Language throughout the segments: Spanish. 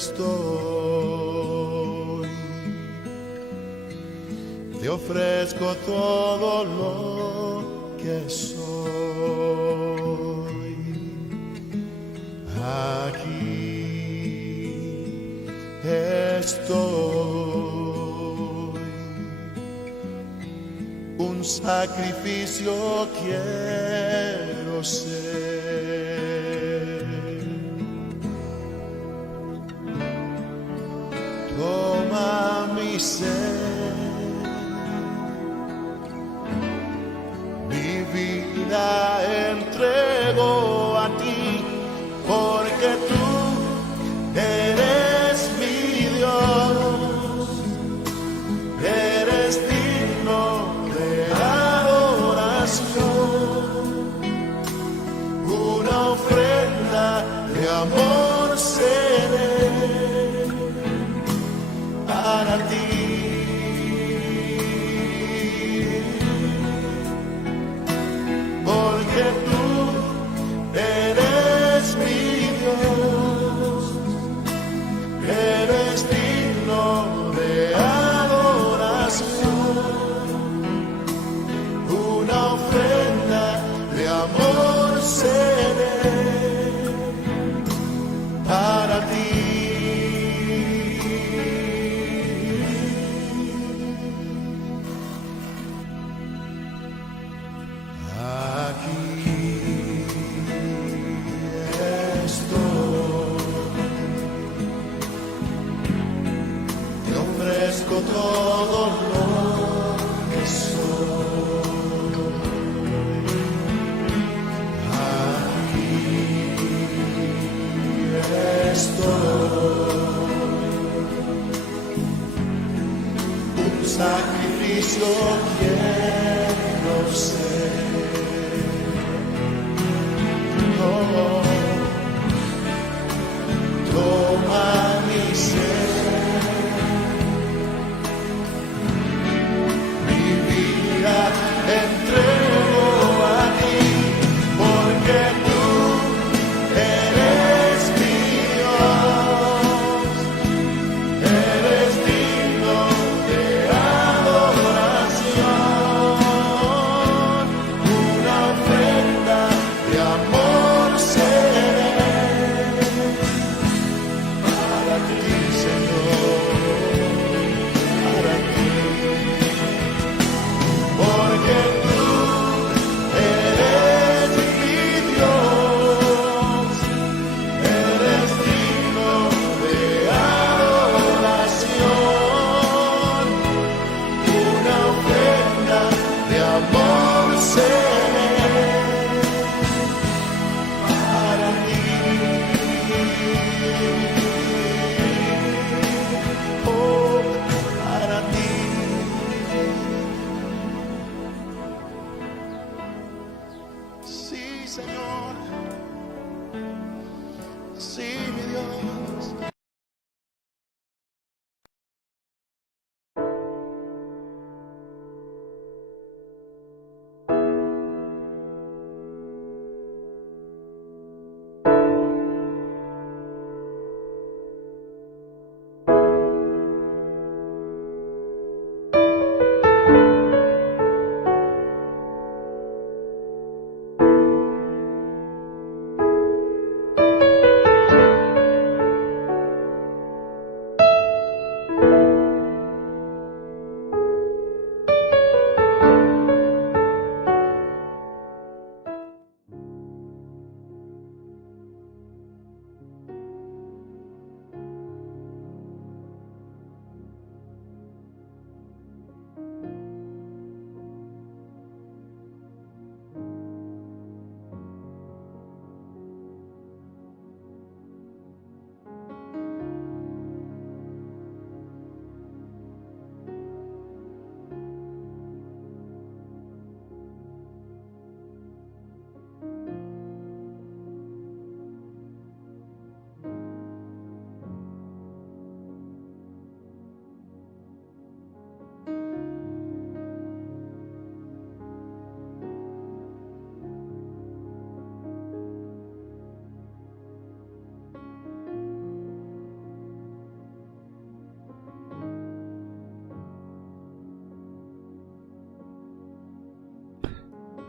estoy. Te ofrezco todo lo que soy. Aquí estoy. Un sacrificio quiero ser. Toma mi ser, mi vida entrego a ti. ofrenda de amor seré para ti. Porque tú eres mi Dios, eres digno de adoración, una ofrenda de amor seré para ti. Todo lo que soy, aquí estoy, un sacrificio quiero ser. Oh, toma mi ser. Entrego a ti, porque tú eres mi Dios, eres digno de adoración, una ofrenda de amor seré para ti, Señor, para ti. Porque tú eres mi Dios, eres digno de adoración, una ofrenda de amor seré para ti. Oh, para ti. Sí, Señor, sí, mi Dios.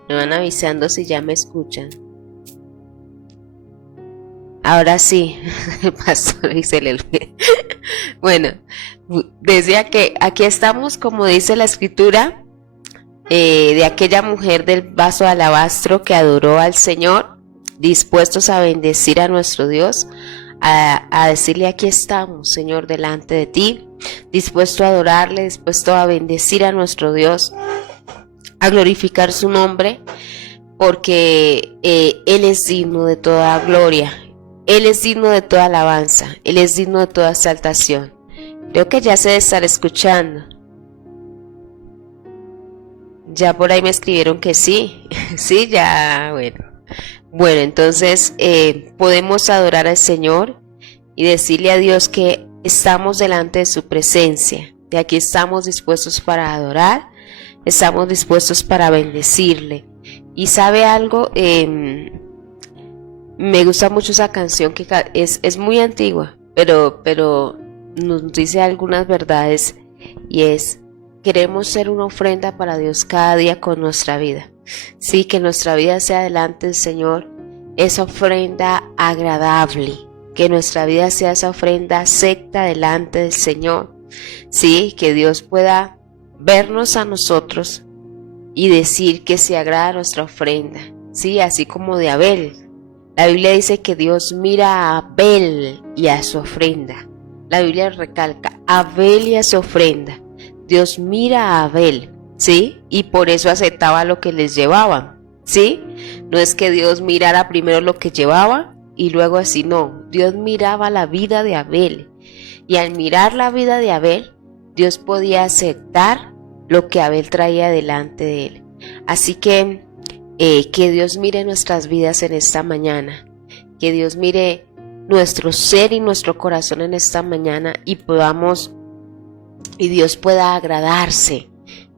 Me van avisando si ya me escuchan. Ahora sí, pastor, dice el elfo. Bueno, decía que aquí estamos, como dice la escritura, de aquella mujer del vaso de alabastro que adoró al Señor, dispuestos a bendecir a nuestro Dios, a decirle: aquí estamos, Señor, delante de ti, dispuesto a adorarle, dispuesto a bendecir a nuestro Dios, a glorificar su nombre, porque Él es digno de toda gloria, Él es digno de toda alabanza, Él es digno de toda exaltación. Creo que ya se debe estar escuchando. Ya por ahí me escribieron que sí, sí, ya, bueno. Bueno, entonces podemos adorar al Señor y decirle a Dios que estamos delante de su presencia. De aquí estamos dispuestos para adorar, estamos dispuestos para bendecirle. Y sabe algo, me gusta mucho esa canción que es muy antigua, pero nos dice algunas verdades y es: queremos ser una ofrenda para Dios cada día con nuestra vida. Sí, que nuestra vida sea delante del Señor esa ofrenda agradable, que nuestra vida sea esa ofrenda acepta delante del Señor. Sí, que Dios pueda vernos a nosotros y decir que se agrada nuestra ofrenda. Sí, así como de Abel. La Biblia dice que Dios mira a Abel y a su ofrenda. La Biblia recalca Abel y a su ofrenda. Dios mira a Abel, ¿sí? Y por eso aceptaba lo que les llevaban, ¿sí? No es que Dios mirara primero lo que llevaba y luego así, no. Dios miraba la vida de Abel. Y al mirar la vida de Abel, Dios podía aceptar lo que Abel traía delante de él. Así que Dios mire nuestras vidas en esta mañana. Que Dios mire nuestro ser y nuestro corazón en esta mañana y Dios pueda agradarse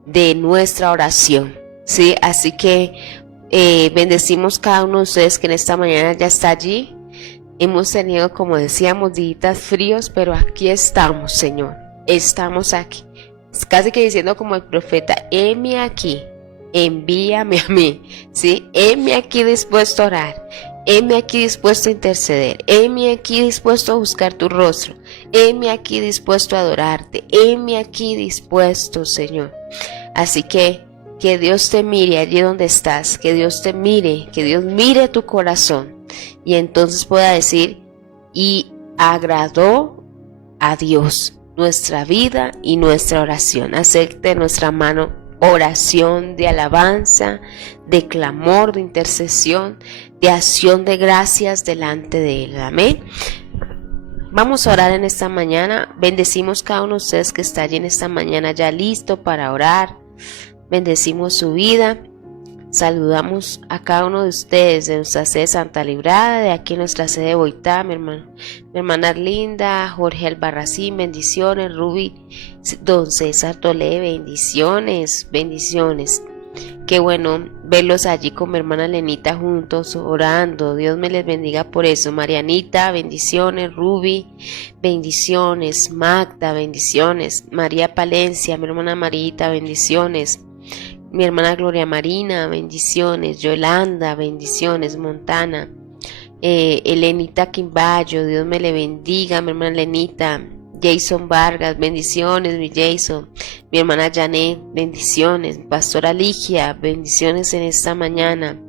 de nuestra oración, ¿sí? Así que bendecimos cada uno de ustedes que en esta mañana ya está allí. Hemos tenido, como decíamos, días fríos, pero aquí estamos, Señor. Estamos aquí. Es casi que diciendo como el profeta: heme aquí, envíame a mí, ¿sí? Heme aquí dispuesto a orar. Heme aquí dispuesto a interceder. Heme aquí dispuesto a buscar tu rostro. Heme aquí dispuesto a adorarte. Heme aquí dispuesto, Señor. Así que Dios te mire allí donde estás. Que Dios te mire. Que Dios mire tu corazón. Y entonces pueda decir: y agradó a Dios nuestra vida y nuestra oración. Acepte nuestra mano oración de alabanza, de clamor, de intercesión, de acción de gracias delante de Él. Amén. Vamos a orar en esta mañana. Bendecimos cada uno de ustedes que está allí en esta mañana ya listo para orar. Bendecimos su vida. Saludamos a cada uno de ustedes de nuestra sede Santa Librada, de aquí en nuestra sede de Boitá, mi hermana Arlinda, Jorge Albarracín, bendiciones, Ruby, don César Tolé, bendiciones, bendiciones. Qué bueno verlos allí con mi hermana Lenita juntos orando. Dios me les bendiga por eso. Marianita, bendiciones. Ruby, bendiciones. Magda, bendiciones. María Palencia, mi hermana Marita, bendiciones. Mi hermana Gloria Marina, bendiciones. Yolanda, bendiciones. Montana, Elenita Quimbayo, Dios me le bendiga. Mi hermana Lenita. Jason Vargas, bendiciones, mi Jason. Mi hermana Janet, bendiciones. Pastora Ligia, bendiciones en esta mañana.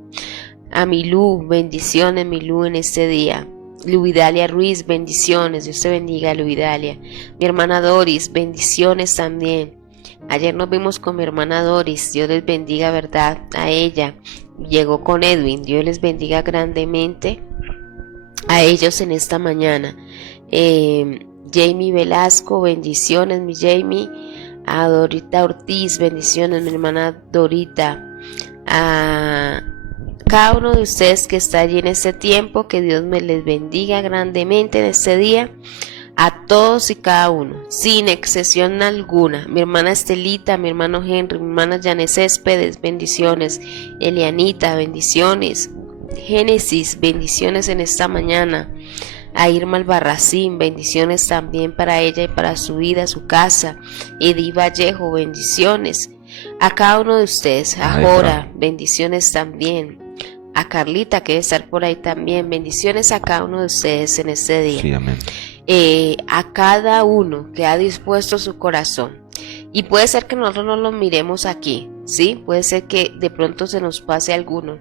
A Milú, bendiciones, Milú, en este día. Luidalia Ruiz, bendiciones. Dios te bendiga, Luidalia. Mi hermana Doris, bendiciones también. Ayer nos vimos con mi hermana Doris. Dios les bendiga, verdad, a ella. Llegó con Edwin. Dios les bendiga grandemente a ellos en esta mañana. Jamie Velasco, bendiciones, mi Jamie. A Dorita Ortiz, bendiciones, mi hermana Dorita. A cada uno de ustedes que está allí en este tiempo, que Dios me les bendiga grandemente en este día. A todos y cada uno, sin excepción alguna. Mi hermana Estelita, mi hermano Henry, mi hermana Janet Céspedes, bendiciones. Elianita, bendiciones. Génesis, bendiciones en esta mañana. A Irma Albarracín, bendiciones también para ella y para su vida, su casa. Edith Vallejo, bendiciones. A cada uno de ustedes. A Jora, bendiciones también. A Carlita, que debe estar por ahí también, bendiciones a cada uno de ustedes en este día. Sí, amén. A cada uno que ha dispuesto su corazón. Y puede ser que nosotros no lo miremos aquí, ¿sí? Puede ser que de pronto se nos pase alguno.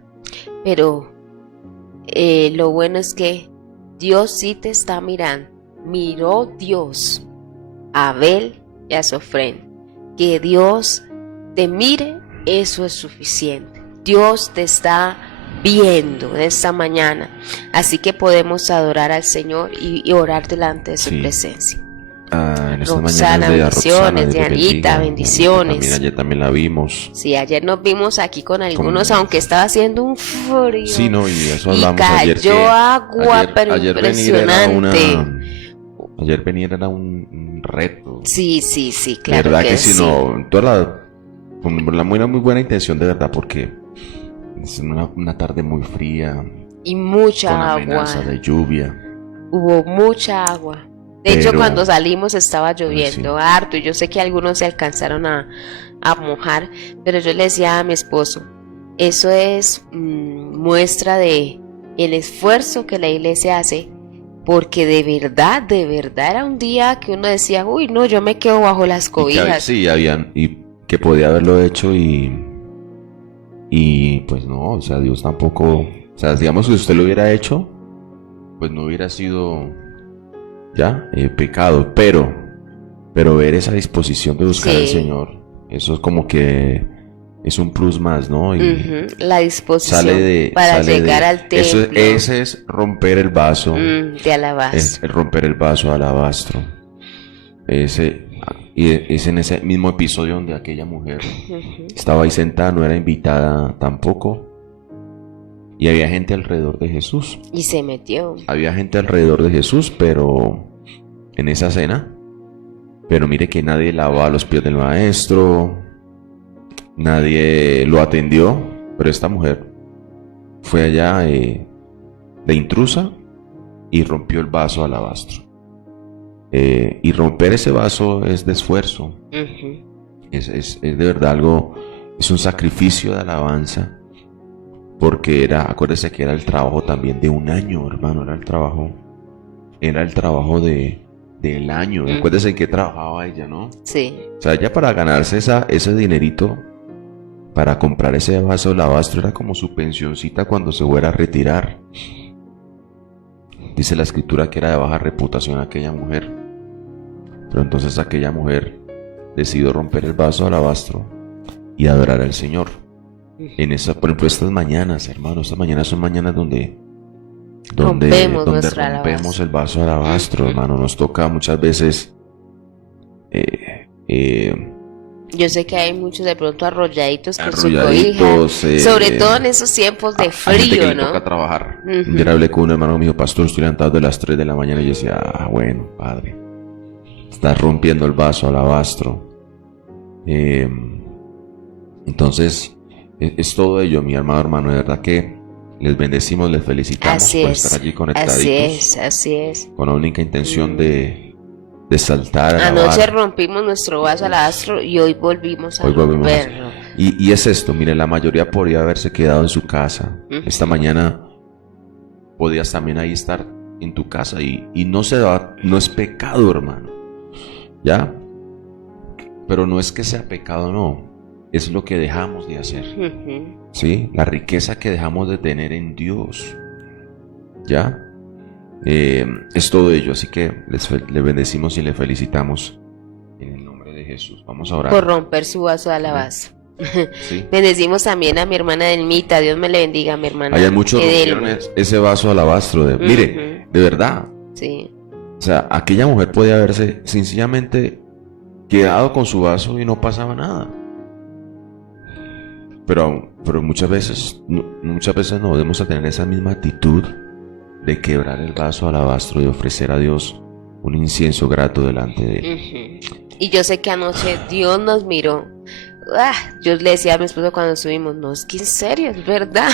Pero lo bueno es que Dios sí te está mirando. Miró Dios a Abel y a su ofrenda. Que Dios te mire, eso es suficiente. Dios te está viendo esta mañana. Así que podemos adorar al Señor y orar delante de su presencia. en estas Roxana, mañanas de bendiciones, Dios les Dianita, bendiga. bendiciones. Ayer también la vimos. Sí, ayer nos vimos aquí con algunos, aunque estaba haciendo un frío. Sí, no, y eso Y hablamos ayer. cayó Que agua, pero impresionante. Ayer venir era un reto. Sí, de claro, verdad que sí. si no, con la muy buena intención de verdad, porque es una tarde muy fría, y mucha con agua. amenaza de lluvia. Hubo mucha agua. De hecho, cuando salimos estaba lloviendo harto. Y yo sé que algunos se alcanzaron a mojar, pero yo le decía a mi esposo, eso es muestra de el esfuerzo que la iglesia hace, porque de verdad era un día que uno decía, uy, no, yo me quedo bajo las cobijas. Y que podía haberlo hecho y pues no, o sea, Dios tampoco, o sea, digamos que si usted lo hubiera hecho, pues no hubiera sido pecado, pero ver esa disposición de buscar al Señor, eso es como que es un plus más, ¿no? Y la disposición para llegar al templo. Ese es romper el vaso de alabastro. Es el romper el vaso de alabastro. Y es en ese mismo episodio donde aquella mujer estaba ahí sentada, no era invitada tampoco. Y había gente alrededor de Jesús. Y se metió. Había gente alrededor de Jesús, pero en esa cena. Pero mire que nadie lavaba los pies del maestro. Nadie lo atendió. Pero esta mujer fue allá de intrusa y rompió el vaso de alabastro. Y romper ese vaso es de esfuerzo. Es de verdad algo. Es un sacrificio de alabanza. Porque acuérdese que era el trabajo también de un año, hermano, era el trabajo del año. Acuérdese en qué trabajaba ella, ¿no? Sí. O sea, ella para ganarse ese dinerito, para comprar ese vaso de alabastro, era como su pensioncita cuando se fuera a retirar. Dice la escritura que era de baja reputación aquella mujer. Pero entonces aquella mujer decidió romper el vaso de alabastro y adorar al Señor. Por ejemplo, estas mañanas, hermano, estas mañanas son mañanas donde rompemos el vaso de alabastro, hermano. Nos toca muchas veces. Yo sé que hay muchos de pronto arrolladitos con su cobija, sobre todo en esos tiempos de frío, hay gente que ¿no? le toca trabajar. Yo hablé con un hermano mío, pastor, estoy levantado de las 3 de la mañana y yo decía, bueno, padre, estás rompiendo el vaso de alabastro. Entonces, es todo ello, mi hermano, de verdad que les bendecimos, les felicitamos por estar allí conectaditos. Así es. Con la única intención de saltar. Anoche rompimos nuestro vaso alabastro y hoy volvimos a romperlo. Y es esto, mire, la mayoría podría haberse quedado en su casa. Esta mañana podías también ahí estar en tu casa y no es pecado, hermano. ¿Ya? Pero no es que sea pecado, no. Es lo que dejamos de hacer. ¿Sí? La riqueza que dejamos de tener en Dios. ¿Ya? Es todo ello. Así que les bendecimos y les felicitamos en el nombre de Jesús. Vamos a orar. Por romper su vaso de alabastro. ¿Sí? Bendecimos también a mi hermana Delmita. Dios me le bendiga, mi hermana. Hay muchos rompieron ese vaso de alabastro. Mire, de verdad. Sí. O sea, aquella mujer podía haberse sencillamente quedado con su vaso y no pasaba nada. Pero muchas veces no debemos tener esa misma actitud de quebrar el vaso de alabastro y ofrecer a Dios un incienso grato delante de Él. Y yo sé que anoche Dios nos miró. Yo le decía a mi esposo cuando subimos, no, es que en serio, es verdad.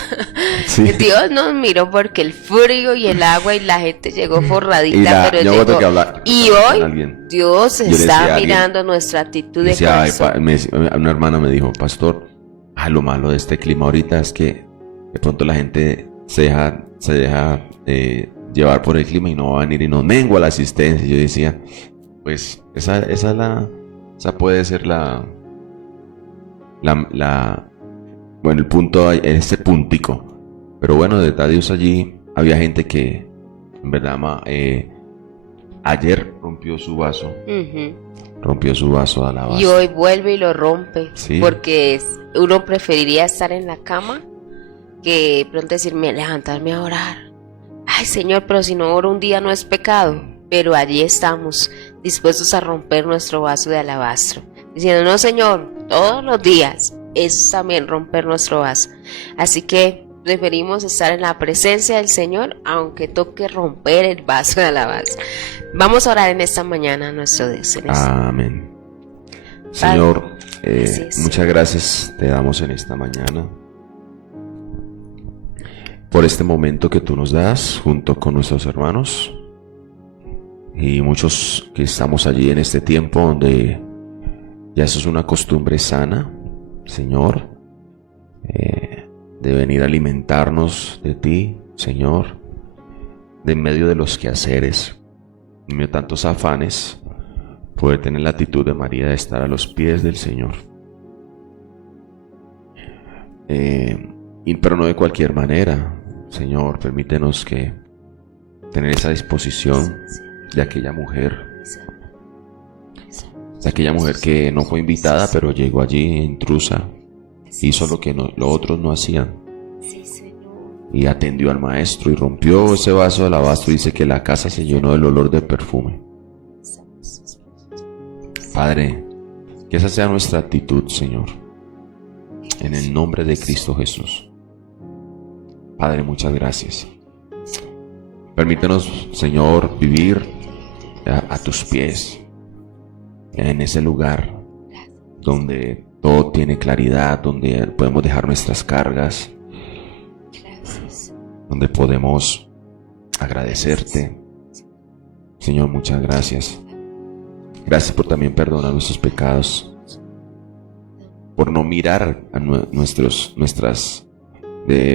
Sí. Dios nos miró porque el frío y el agua y la gente llegó forradita, pero hoy Dios está mirando nuesra actitud de corazón. Una hermana me dijo, pastor, lo malo de este clima ahorita es que de pronto la gente se deja llevar por el clima y no va a venir y nos mengua la asistencia. Yo decía, pues esa puede ser el punto, este puntico. Pero bueno, de verdad Dios allí había gente que en verdad ayer rompió su vaso. Rompió su vaso de alabastro. Y hoy vuelve y lo rompe. Sí. Porque uno preferiría estar en la cama que pronto decirme, levantarme a orar. Ay, Señor, pero si no oro un día no es pecado. pero allí estamos dispuestos a romper nuestro vaso de alabastro, diciendo: no, Señor, todos los días es también romper nuestro vaso. Así que preferimos estar en la presencia del Señor, aunque toque romper el vaso de alabastro. Vamos a orar en esta mañana a nuestro Dios. Amén. Señor, es. muchas gracias te damos en esta mañana por este momento que tú nos das junto con nuestros hermanos y muchos que estamos allí en este tiempo donde ya eso es una costumbre sana, Señor, de venir a alimentarnos de ti, Señor, de en medio de los quehaceres, en medio de tantos afanes, poder tener la actitud de María de estar a los pies del Señor. Pero no de cualquier manera, Señor, permítenos que tener esa disposición de aquella mujer que no fue invitada, pero llegó allí intrusa, hizo lo que los otros no hacían, y atendió al maestro y rompió ese vaso de alabastro. Dice que la casa se llenó del olor de perfume. Padre, que esa sea nuestra actitud, Señor, en el nombre de Cristo Jesús. Padre, muchas gracias. Permítenos, Señor, vivir a tus pies, en ese lugar donde todo tiene claridad, donde podemos dejar nuestras cargas, donde podemos agradecerte. Señor, muchas gracias. Gracias por también perdonar nuestros pecados, por no mirar a nuestras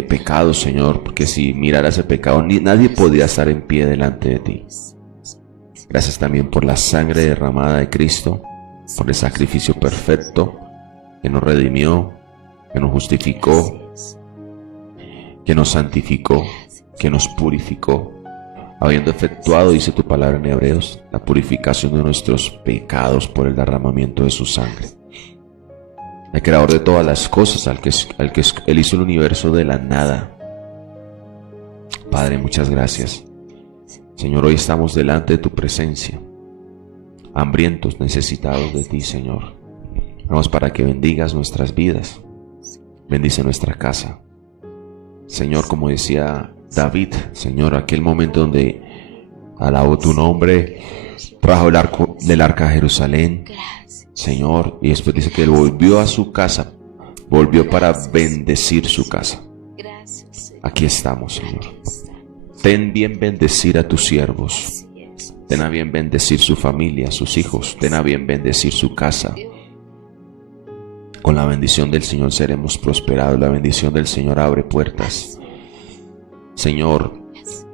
pecados, Señor, porque si miraras el pecado nadie podría estar en pie delante de ti. Gracias también por la sangre derramada de Cristo, por el sacrificio perfecto que nos redimió, que nos justificó, que nos santificó, que nos purificó, habiendo efectuado, dice tu palabra en Hebreos, la purificación de nuestros pecados por el derramamiento de su sangre. El creador de todas las cosas, al que Él hizo el universo de la nada. Padre, muchas gracias. Señor, hoy estamos delante de tu presencia, hambrientos, necesitados de ti, Señor. Vamos para que bendigas nuestras vidas, bendice nuestra casa. Señor, como decía David, Señor, aquel momento donde alabó tu nombre, trajo el arca a Jerusalén, Señor, y después dice que él volvió a su casa, volvió para bendecir su casa. Aquí estamos, Señor. Ten bien bendecir a tus siervos, ten a bien bendecir su familia, sus hijos, ten a bien bendecir su casa. Con la bendición del Señor seremos prosperados, la bendición del Señor abre puertas. Señor,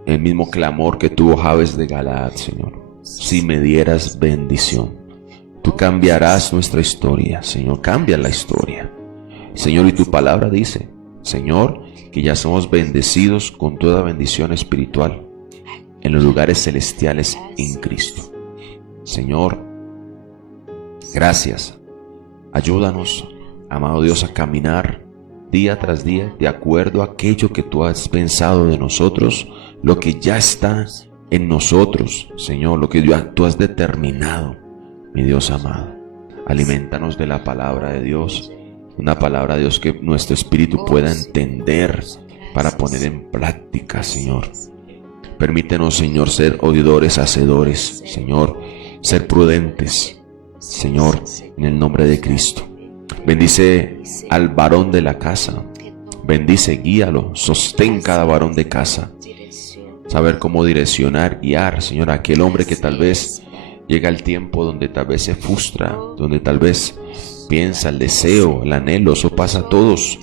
el mismo clamor que tuvo Jabes de Galaad, Señor, si me dieras bendición, tú cambiarás nuestra historia, Señor, cambia la historia. Señor, y tu palabra dice, Señor, que ya somos bendecidos con toda bendición espiritual en los lugares celestiales en Cristo. Señor, gracias. Ayúdanos, amado Dios, a caminar día tras día de acuerdo a aquello que tú has pensado de nosotros, lo que ya está en nosotros, Señor, lo que tú has determinado, mi Dios amado. Aliméntanos de la palabra de Dios, una palabra de Dios que nuestro espíritu pueda entender para poner en práctica, Señor. Permítenos, Señor, ser oidores, hacedores, Señor, ser prudentes, Señor, en el nombre de Cristo. Bendice al varón de la casa, bendice, guíalo, sostén cada varón de casa, saber cómo direccionar, guiar, Señor, a aquel hombre que tal vez llega el tiempo donde tal vez se frustra, donde tal vez piensa el deseo, el anhelo, eso pasa a todos,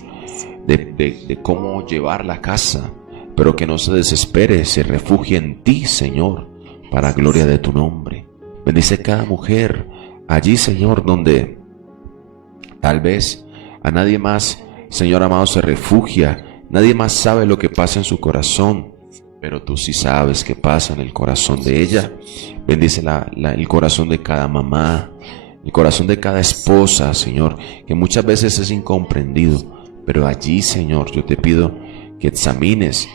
de cómo llevar la casa, pero que no se desespere, se refugie en ti, Señor, para gloria de tu nombre. Bendice cada mujer allí, Señor, donde tal vez a nadie más, Señor amado, se refugia, nadie más sabe lo que pasa en su corazón, pero tú sí sabes qué pasa en el corazón de ella. Bendice el corazón de cada mamá, el corazón de cada esposa, Señor, que muchas veces es incomprendido, pero allí, Señor, yo te pido que examines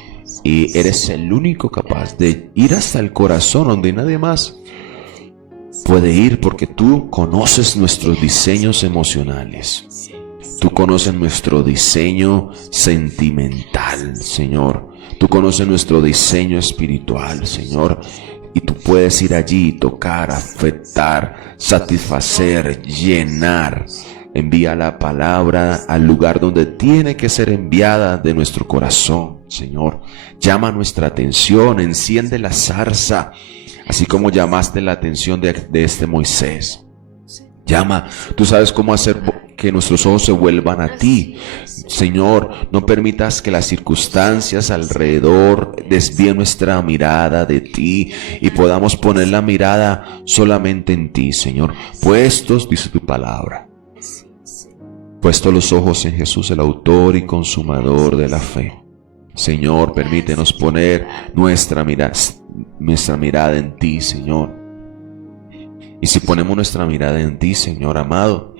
y eres el único capaz de ir hasta el corazón donde nadie más puede ir, porque tú conoces nuestros diseños emocionales. Tú conoces nuestro diseño sentimental, Señor. Tú conoces nuestro diseño espiritual, Señor. Y tú puedes ir allí, tocar, afectar, satisfacer, llenar. Envía la palabra al lugar donde tiene que ser enviada de nuestro corazón, Señor. Llama nuestra atención, enciende la zarza, así como llamaste la atención de este Moisés. Llama, tú sabes cómo hacer que nuestros ojos se vuelvan a ti. Señor, no permitas que las circunstancias alrededor desvíen nuestra mirada de ti y podamos poner la mirada solamente en ti, Señor. Puestos, dice tu palabra, puestos los ojos en Jesús, el autor y consumador de la fe. Señor, permítenos poner nuestra mirada en ti, Señor. Y si ponemos nuestra mirada en ti, Señor amado,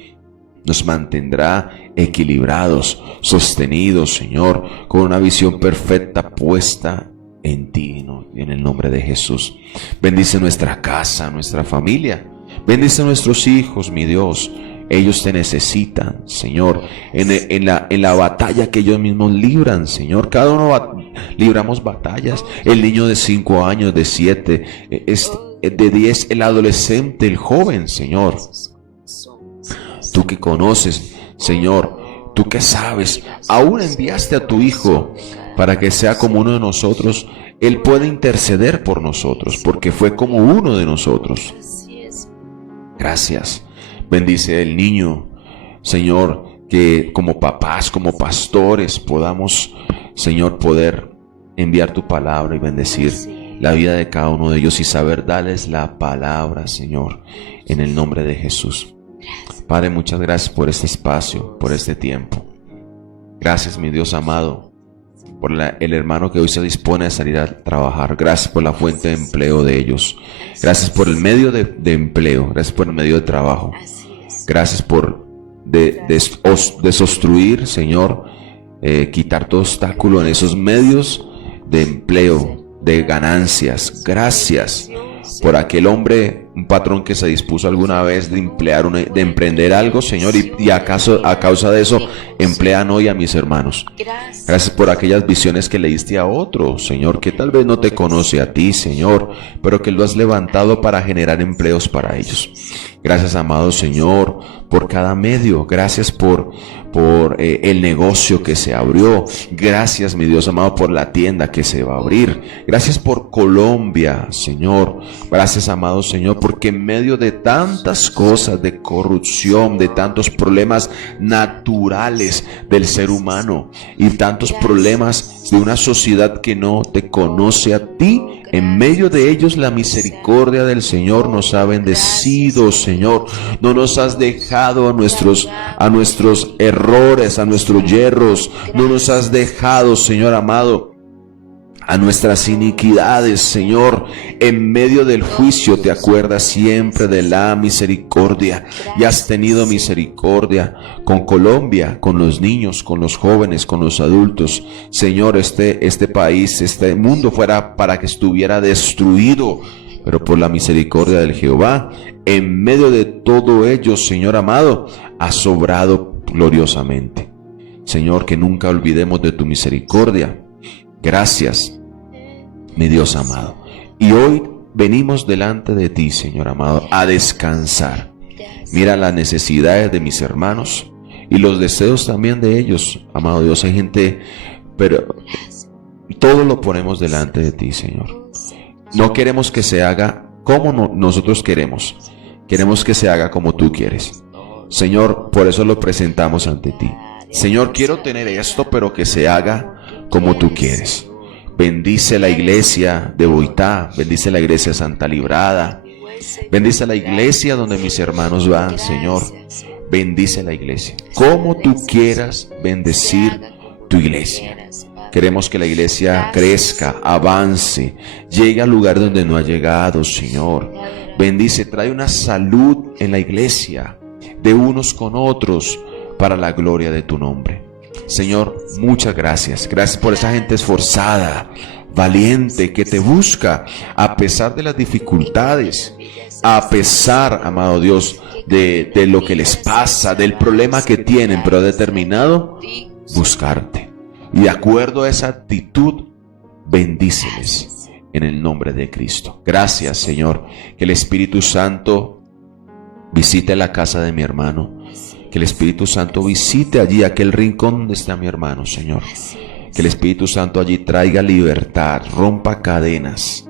nos mantendrá equilibrados, sostenidos, Señor, con una visión perfecta puesta en ti, ¿no? En el nombre de Jesús. Bendice nuestra casa, nuestra familia. Bendice a nuestros hijos, mi Dios. Ellos te necesitan, Señor, en la batalla que ellos mismos libran, Señor. Cada uno libramos batallas. El niño de 5 años, de 7, de 10, el adolescente, el joven, Señor. Tú que conoces, Señor, tú que sabes, aún enviaste a tu Hijo para que sea como uno de nosotros. Él puede interceder por nosotros, porque fue como uno de nosotros. Gracias. Bendice el niño, Señor, que como papás, como pastores, podamos, Señor, poder enviar tu palabra y bendecir la vida de cada uno de ellos y saber darles la palabra, Señor, en el nombre de Jesús. Padre, muchas gracias por este espacio, por este tiempo. Gracias, mi Dios amado, por el hermano que hoy se dispone a salir a trabajar. Gracias por la fuente de empleo de ellos. Gracias por el medio de empleo. Gracias por el medio de trabajo. Gracias por desobstruir, Señor, quitar todo obstáculo en esos medios de empleo, de ganancias. Gracias por aquel hombre, un patrón que se dispuso alguna vez de emprender algo, Señor, y a causa de eso emplean hoy a mis hermanos. Gracias por aquellas visiones que le diste a otro, Señor, que tal vez no te conoce a ti, Señor, pero que lo has levantado para generar empleos para ellos. Gracias, amado Señor, por cada medio. Gracias por el negocio que se abrió. Gracias, mi Dios amado, por la tienda que se va a abrir. Gracias por Colombia, Señor. Gracias, amado Señor, porque en medio de tantas cosas, de corrupción, de tantos problemas naturales del ser humano y tantos problemas de una sociedad que no te conoce a ti, en medio de ellos la misericordia del Señor nos ha bendecido, Señor. No nos has dejado a nuestros errores, a nuestros yerros. No nos has dejado, Señor amado, a nuestras iniquidades, Señor. En medio del juicio te acuerdas siempre de la misericordia, y has tenido misericordia con Colombia, con los niños, con los jóvenes, con los adultos. Señor, este país, este mundo fuera para que estuviera destruido, pero por la misericordia del Jehová, en medio de todo ello, Señor amado, has sobrado gloriosamente. Señor, que nunca olvidemos de tu misericordia. Gracias, mi Dios amado. Y hoy venimos delante de ti, Señor amado, a descansar. Mira las necesidades de mis hermanos y los deseos también de ellos, amado Dios. Hay gente, pero todo lo ponemos delante de ti, Señor. No queremos que se haga como nosotros queremos. Queremos que se haga como tú quieres. Señor, por eso lo presentamos ante ti. Señor, quiero tener esto, pero que se haga como tú quieres. Bendice la iglesia de Boitá, bendice la iglesia de Santa Librada, bendice la iglesia donde mis hermanos van, Señor. Bendice la iglesia, como tú quieras bendecir tu iglesia. Queremos que la iglesia crezca, avance, llegue al lugar donde no ha llegado, Señor. Bendice, trae una salud en la iglesia, de unos con otros, para la gloria de tu nombre. Señor, muchas gracias. Gracias por esa gente esforzada, valiente, que te busca a pesar de las dificultades, a pesar, amado Dios, de lo que les pasa, del problema que tienen, pero ha determinado buscarte. Y de acuerdo a esa actitud, bendíceles en el nombre de Cristo. Gracias, Señor, que el Espíritu Santo visite la casa de mi hermano, que el Espíritu Santo visite allí aquel rincón donde está mi hermano, Señor. Que el Espíritu Santo allí traiga libertad, rompa cadenas.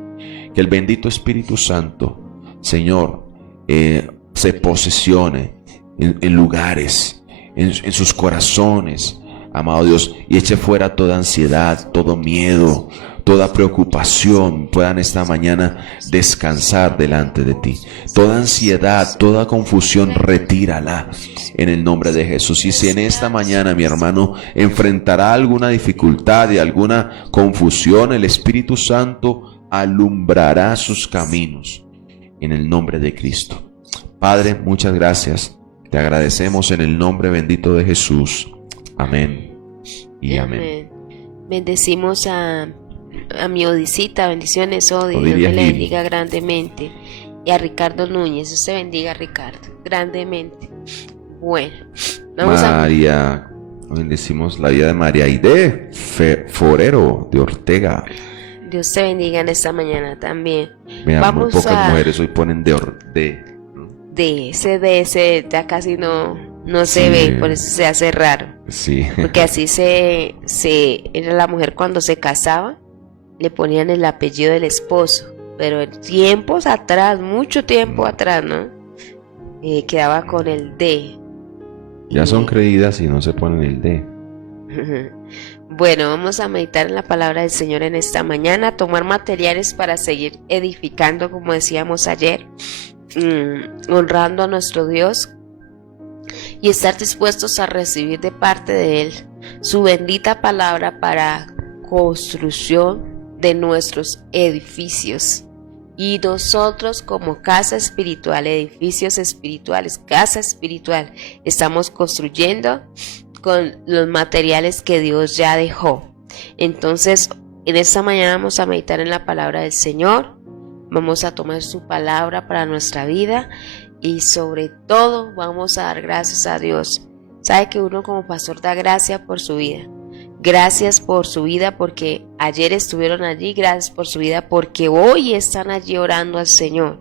Que el bendito Espíritu Santo, Señor, se posesione en lugares, en sus corazones, amado Dios, y eche fuera toda ansiedad, todo miedo, toda preocupación. Puedan esta mañana descansar delante de ti. Toda ansiedad, toda confusión, retírala en el nombre de Jesús. Y si en esta mañana mi hermano enfrentará alguna dificultad y alguna confusión, el Espíritu Santo alumbrará sus caminos en el nombre de Cristo. Padre, muchas gracias. Te agradecemos en el nombre bendito de Jesús. Amén y amén. Bendecimos a mi Odisita, bendiciones, Odi, Dios me le bendiga grandemente. Y a Ricardo Núñez, Dios te bendiga, Ricardo, grandemente. Bueno, vamos María, bendecimos la vida de María Aide Forero de Ortega. Dios te bendiga en esta mañana también. Vean, muy pocas mujeres hoy ponen ese ya casi no se ve, por eso se hace raro. Sí. Porque así era la mujer cuando se casaba, le ponían el apellido del esposo, pero en tiempos atrás, mucho tiempo atrás, ¿no? Quedaba con el D. Ya son creídas y no se ponen el D. Bueno, vamos a meditar en la palabra del Señor en esta mañana, tomar materiales para seguir edificando, como decíamos ayer, honrando a nuestro Dios y estar dispuestos a recibir de parte de Él su bendita palabra para construcción de nuestros edificios. Y nosotros como casa espiritual, edificios espirituales, casa espiritual, estamos construyendo con los materiales que Dios ya dejó. Entonces, en esta mañana vamos a meditar en la palabra del Señor, vamos a tomar su palabra para nuestra vida y sobre todo vamos a dar gracias a Dios. Sabe que uno como pastor da gracias por su vida. Gracias por su vida porque ayer estuvieron allí, gracias por su vida porque hoy están allí orando al Señor.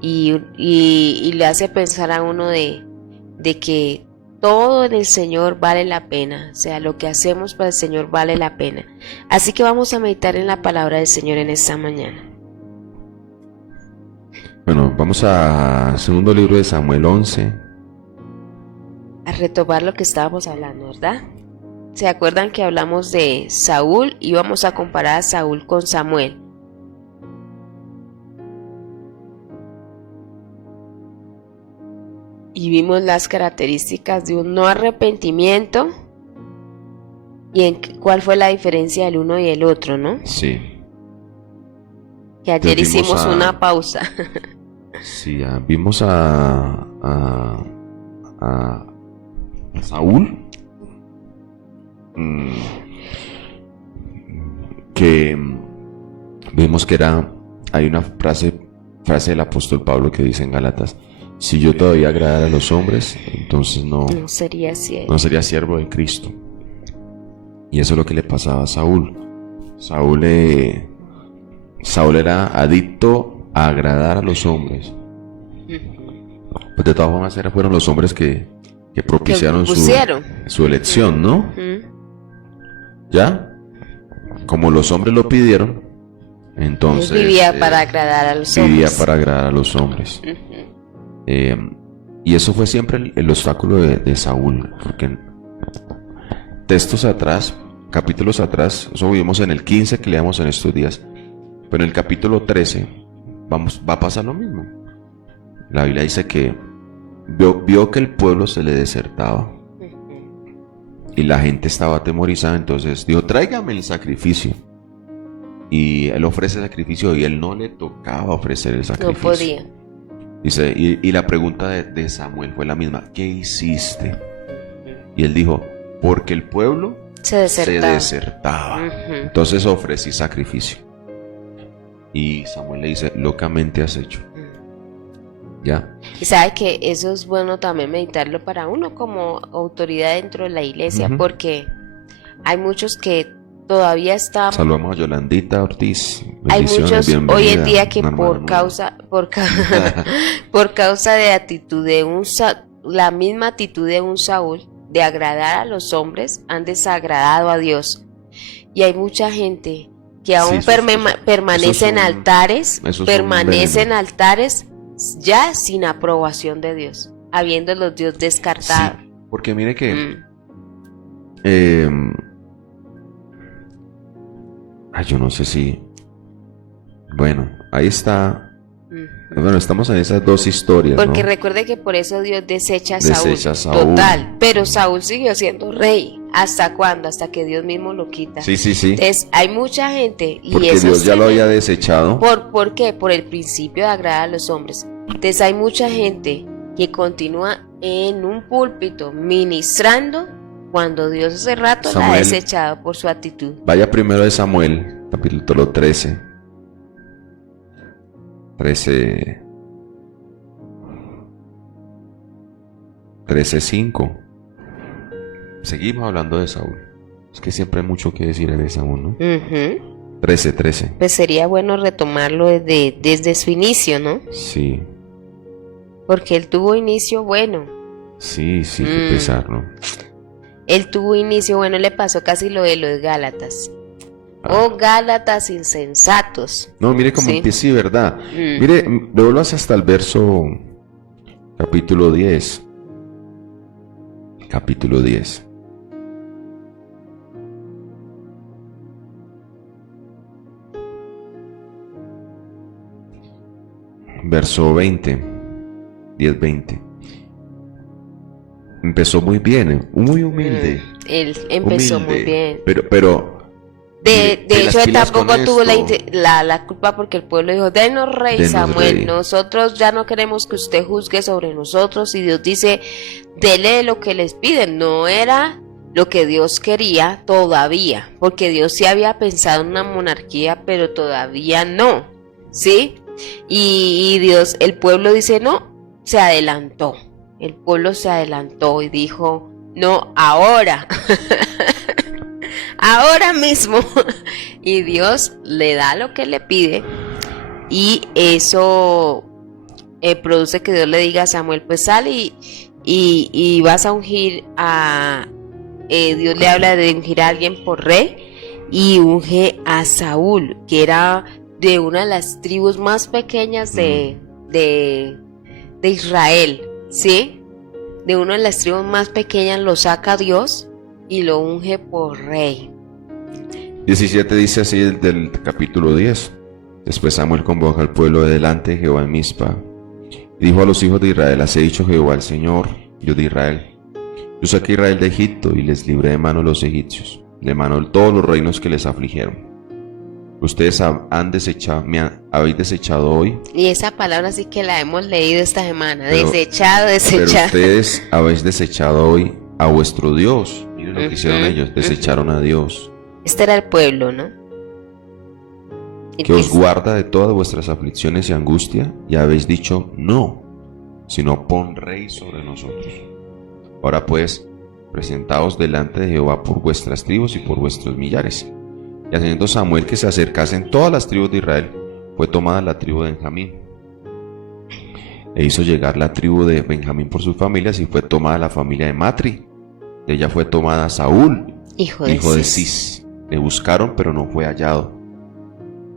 Y le hace pensar a uno de que todo en el Señor vale la pena, o sea, lo que hacemos para el Señor vale la pena. Así que vamos a meditar en la palabra del Señor en esta mañana. Bueno, vamos al segundo libro de Samuel 11. A retomar lo que estábamos hablando, ¿verdad? ¿Se acuerdan que hablamos de Saúl y vamos a comparar a Saúl con Samuel? Y vimos las características de un no arrepentimiento y en cuál fue la diferencia del uno y el otro, ¿no? Sí. Que ayer hicimos una pausa. Sí, ya vimos a Saúl, que vimos que hay una frase del apóstol Pablo que dice en Gálatas: si yo todavía agradara a los hombres, entonces no sería siervo de Cristo. Y eso es lo que le pasaba a Saúl. Saúl era adicto a agradar a los hombres. Pues de todas formas fueron los hombres que propiciaron su elección, ¿no? ¿Ya? Como los hombres lo pidieron, entonces vivía para agradar a los hombres. Y eso fue siempre el obstáculo de Saúl, porque textos atrás, capítulos atrás, eso vimos en el 15 que leamos en estos días, pero en el capítulo 13 va a pasar lo mismo. La Biblia dice que vio que el pueblo se le desertaba y la gente estaba atemorizada, entonces dijo: tráigame el sacrificio. Y él ofrece el sacrificio y él no le tocaba ofrecer el sacrificio. No podía. Dice, y la pregunta de Samuel fue la misma: ¿qué hiciste? Y él dijo: porque el pueblo Se se desertaba. desertaba. Ujú. Entonces ofrecí sacrificio. Y Samuel le dice, locamente has hecho. ¿Ya? Y sabe que eso es bueno también meditarlo para uno como autoridad dentro de la iglesia, Ujú. porque hay muchos que todavía están, Saludamos a Yolandita Ortiz. hay Bendiciones, muchos hoy en bienvenida, día que una hermana por nueva. causa, por causa de actitud de la misma actitud de un Saúl, de agradar a los hombres, han desagradado a Dios. Y hay mucha gente que aún permanece esos en son- altares, esos son permanece en veneno. altares ya sin aprobación de Dios, habiéndolos Dios descartado. Sí, porque mire que Mm. yo no sé si, bueno, ahí está. Ujú. Bueno, estamos en esas dos historias, Porque ¿no? recuerde que por eso Dios desecha a Desecha a Saúl. Saúl. Total. Pero Saúl siguió siendo rey. ¿Hasta cuándo? Hasta que Dios mismo lo quita. Sí, sí, sí. Entonces, hay mucha gente. Y Porque eso Dios es ya lo tremendo. había desechado. ¿Por qué? Por el principio de agradar a los hombres. Entonces, hay mucha gente que continúa en un púlpito ministrando cuando Dios hace rato la ha Samuel. desechado por su actitud. Vaya primero de Samuel, capítulo 13. 13:5. Seguimos hablando de Saúl. Es que siempre hay mucho que decir de Saúl, ¿no? Ujú. 13:13. Pues sería bueno retomarlo desde su inicio, ¿no? Sí, Porque él tuvo inicio bueno. sí, que pesar, ¿no? Él tuvo inicio bueno, le pasó casi lo de los Gálatas. Ah. Oh, Gálatas insensatos. No, mire cómo Sí. empieza, sí, ¿verdad? Mm. Mire, devuélvase hasta el verso capítulo 10. Capítulo 10. Verso 20. 10-20. Empezó muy bien, muy humilde. Él empezó humilde, muy bien. Pero De mire, hecho, las él pilas tampoco con tuvo esto. la culpa porque el pueblo dijo, denos rey Denos Samuel, rey. nosotros ya no queremos que usted juzgue sobre nosotros. Y Dios dice, dele lo que les piden. No era lo que Dios quería todavía, porque Dios sí había pensado en una monarquía, pero todavía no, ¿sí? Y Dios, el pueblo dice, no, se adelantó. El pueblo se adelantó y dijo, no, ahora. Ahora mismo. Y Dios le da lo que le pide. Y eso produce que Dios le diga a Samuel, pues sal y vas a ungir a... Dios le habla de ungir a alguien por rey. Y unge a Saúl, que era de una de las tribus más pequeñas de Israel, ¿sí? De una de las tribus más pequeñas lo saca Dios y lo unge por rey. 17 dice así del capítulo 10. Después Samuel convoca al pueblo de delante de Jehová en Mizpa. Y dijo a los hijos de Israel, así ha dicho Jehová el Señor, Dios de Israel. Yo saqué a Israel de Egipto y les libré de mano de los egipcios, de mano de todos los reinos que les afligieron. Ustedes habéis desechado hoy, Y esa palabra sí que la hemos leído esta semana. Pero- Desechado, pero desechado. ustedes habéis desechado hoy a vuestro Dios. Miren lo que hicieron Ujú, ellos, desecharon a Dios, Este era el pueblo, ¿no? Y que os pues, guarda de todas vuestras aflicciones y angustia, y habéis dicho no, sino pon rey sobre nosotros. Ahora pues, presentaos delante de Jehová por vuestras tribus y por vuestros millares. Y haciendo Samuel que se acercasen todas las tribus de Israel, fue tomada la tribu de Benjamín. E hizo llegar la tribu de Benjamín por sus familias, y fue tomada la familia de Matri. De ella fue tomada Saúl, hijo de Cis. Cis. Le buscaron, pero no fue hallado.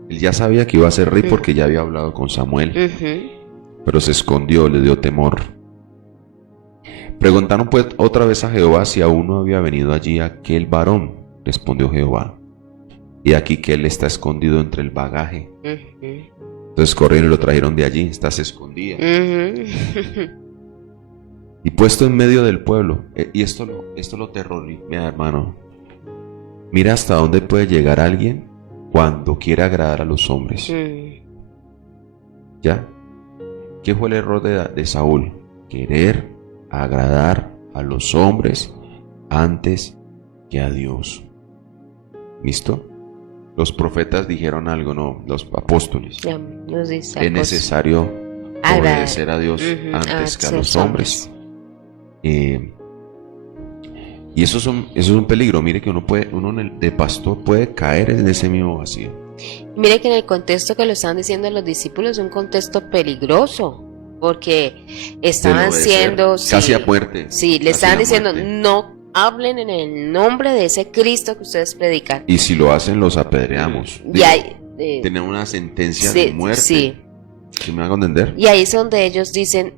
Él ya sabía que iba a ser rey porque ya había hablado con Samuel, Ujú. pero se escondió, le dio temor. Preguntaron pues otra vez a Jehová si aún no había venido allí aquel varón. Respondió Jehová, y aquí que él está escondido entre el bagaje. Ujú. Entonces corrieron y lo trajeron de allí, está se escondía. Ujú. Y puesto en medio del pueblo, y esto lo terroriza, mira, hermano. Mira hasta dónde puede llegar alguien cuando quiere agradar a los hombres. Mm. ¿Ya? ¿Qué fue el error de Saúl? Querer agradar a los hombres antes que a Dios. ¿Listo? Los profetas dijeron algo, no, los apóstoles. Nos dice Es necesario obedecer a Dios antes que a los hombres. Y eso es un peligro. Mire que uno de pastor puede caer en ese mismo vacío. Mire que en el contexto que lo estaban diciendo los discípulos, es un contexto peligroso, porque estaban siendo casi a muerte. Sí, le estaban diciendo, no hablen en el nombre de ese Cristo que ustedes predican. Y si lo hacen, los apedreamos. Y ahí, tener una sentencia de muerte. Sí. ¿Sí me hago entender? Y ahí es donde ellos dicen,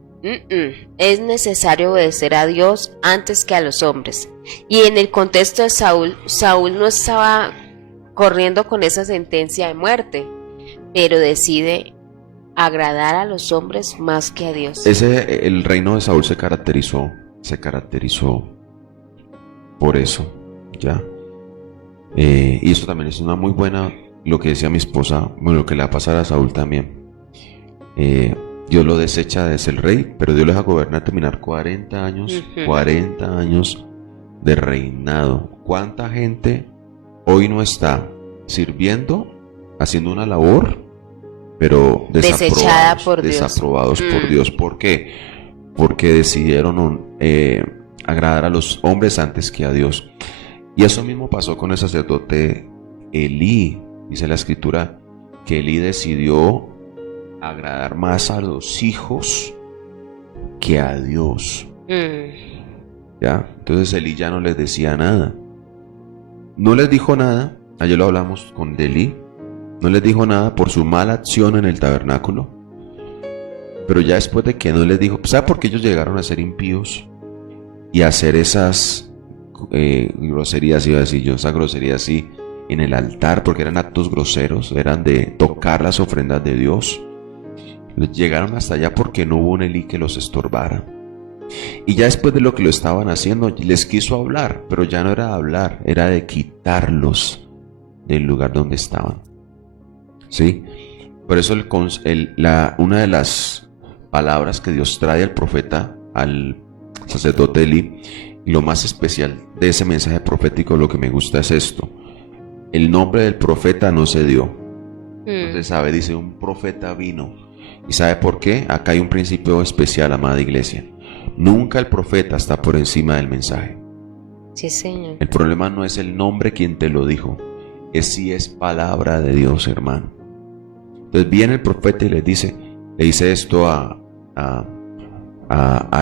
es necesario obedecer a Dios antes que a los hombres. Y en el contexto de Saúl no estaba corriendo con esa sentencia de muerte, pero decide agradar a los hombres más que a Dios. El reino de Saúl se caracterizó por eso, ¿ya? Y eso también es una muy buena, lo que decía mi esposa, bueno, lo que le va a pasar a Saúl también. Dios lo desecha de ser el rey, pero Dios le va a gobernar, terminar 40 años, 40 años de reinado. ¿Cuánta gente hoy no está sirviendo, haciendo una labor, pero desechada por desaprobados por Dios? ¿Por qué? Porque decidieron agradar a los hombres antes que a Dios. Y eso mismo pasó con el sacerdote Elí. Dice la escritura que Elí decidió agradar más a los hijos que a Dios. ¿Ya? Entonces Elí ya no les decía nada. No les dijo nada. Ayer lo hablamos con Elí. No les dijo nada por su mala acción en el tabernáculo. Pero ya después de que no les dijo, ¿sabe por qué ellos llegaron a ser impíos? Y a hacer esas groserías, iba a decir yo, esas groserías así en el altar, porque eran actos groseros, eran de tocar las ofrendas de Dios. Llegaron hasta allá porque no hubo un Elí que los estorbara. Y ya después de lo que lo estaban haciendo, les quiso hablar, pero ya no era de hablar, era de quitarlos del lugar donde estaban. ¿Sí? Por eso una de las palabras que Dios trae al profeta, al sacerdote Elí, y lo más especial de ese mensaje profético, lo que me gusta es esto: el nombre del profeta no se dio. Entonces sabe, dice, un profeta vino. ¿Y sabe por qué? Acá hay un principio especial, amada iglesia. Nunca el profeta está por encima del mensaje. Sí, Señor. El problema no es el nombre quien te lo dijo, es si es palabra de Dios, hermano. Entonces viene el profeta y le dice esto a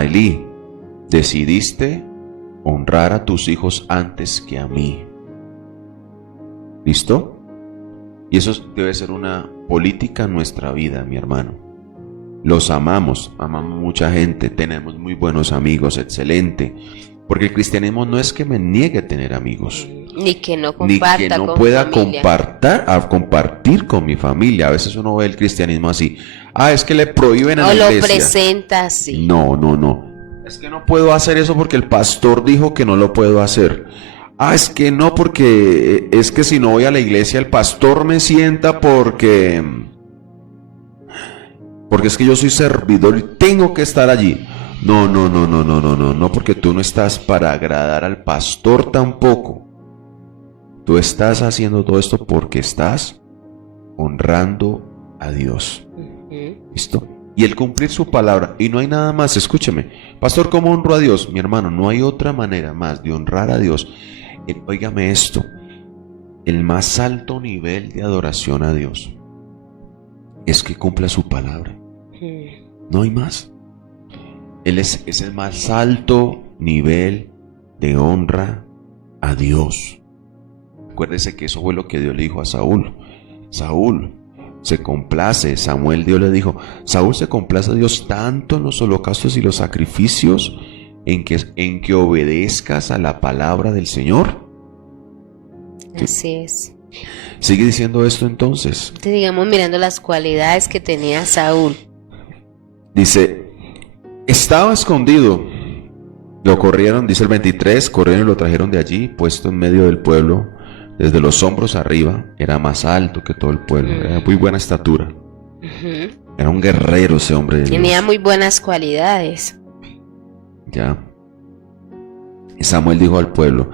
Elí: decidiste honrar a tus hijos antes que a mí. ¿Listo? Y eso debe ser una política en nuestra vida, mi hermano. Los amamos mucha gente, tenemos muy buenos amigos, excelente. Porque el cristianismo no es que me niegue a tener amigos, ni que no comparta, ni que no con pueda compartir con mi familia. A veces uno ve el cristianismo así: es que le prohíben en la iglesia. O lo presenta así. No. Es que no puedo hacer eso porque el pastor dijo que no lo puedo hacer. Es que no, porque es que si no voy a la iglesia el pastor me sienta porque es que yo soy servidor y tengo que estar allí. No, porque tú no estás para agradar al pastor tampoco. Tú estás haciendo todo esto porque estás honrando a Dios. ¿Listo? Y el cumplir su palabra, y no hay nada más. Escúcheme, pastor, ¿cómo honro a Dios? Mi hermano, no hay otra manera más de honrar a Dios. Óigame esto: el más alto nivel de adoración a Dios es que cumpla su palabra. No hay más. Él es el más alto nivel de honra a Dios. Acuérdese que eso fue lo que Dios le dijo a Saúl. Saúl se complace, Dios le dijo, Saúl se complace a Dios tanto en los holocaustos y los sacrificios en que obedezcas a la palabra del Señor. Así es. Sigue diciendo esto entonces. Digamos, mirando las cualidades que tenía Saúl. Dice, estaba escondido. Lo corrieron, dice el 23, corrieron y lo trajeron de allí, puesto en medio del pueblo, desde los hombros arriba. Era más alto que todo el pueblo, era de muy buena estatura. Era un guerrero ese hombre de Dios. Tenía muy buenas cualidades. Ya. Y Samuel dijo al pueblo: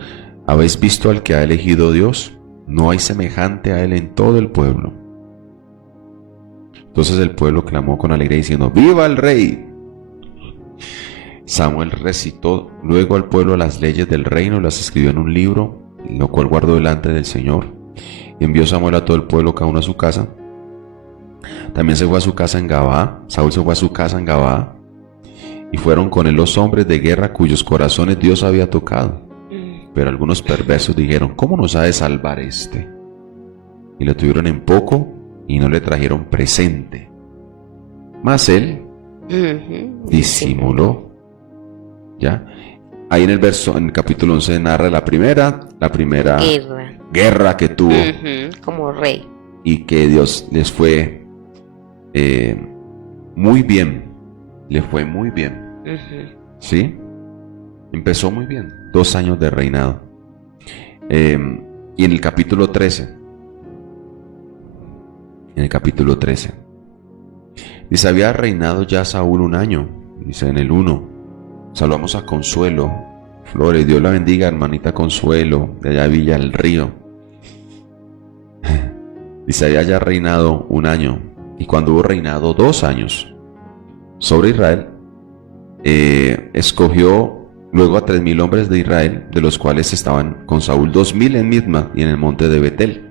¿habéis visto al que ha elegido Dios? No hay semejante a él en todo el pueblo. Entonces el pueblo clamó con alegría diciendo: ¡viva el rey! Samuel recitó luego al pueblo las leyes del reino y las escribió en un libro, lo cual guardó delante del Señor. Y envió Samuel a todo el pueblo, cada uno a su casa. También se fue a su casa en Gabaa. Saúl se fue a su casa en Gabaa. Y fueron con él los hombres de guerra cuyos corazones Dios había tocado. Pero algunos perversos dijeron: ¿cómo nos ha de salvar este? Y lo tuvieron en poco y no le trajeron presente. Mas él disimuló. ¿Ya? Ahí en el capítulo 11 narra la primera guerra que tuvo. Como rey. Y que Dios les fue muy bien. Le fue muy bien. ¿Sí? Empezó muy bien. 2 años de reinado. Y en el capítulo 13. Dice: había reinado ya Saúl 1 año. Dice en el 1. Saludamos a Consuelo Flores. Dios la bendiga, hermanita Consuelo, de allá de Villa del Río. Dice: había ya reinado 1 año. Y cuando hubo reinado 2 años sobre Israel, escogió luego a 3,000 hombres de Israel, de los cuales estaban con Saúl 2,000 en Misma y en el monte de Betel.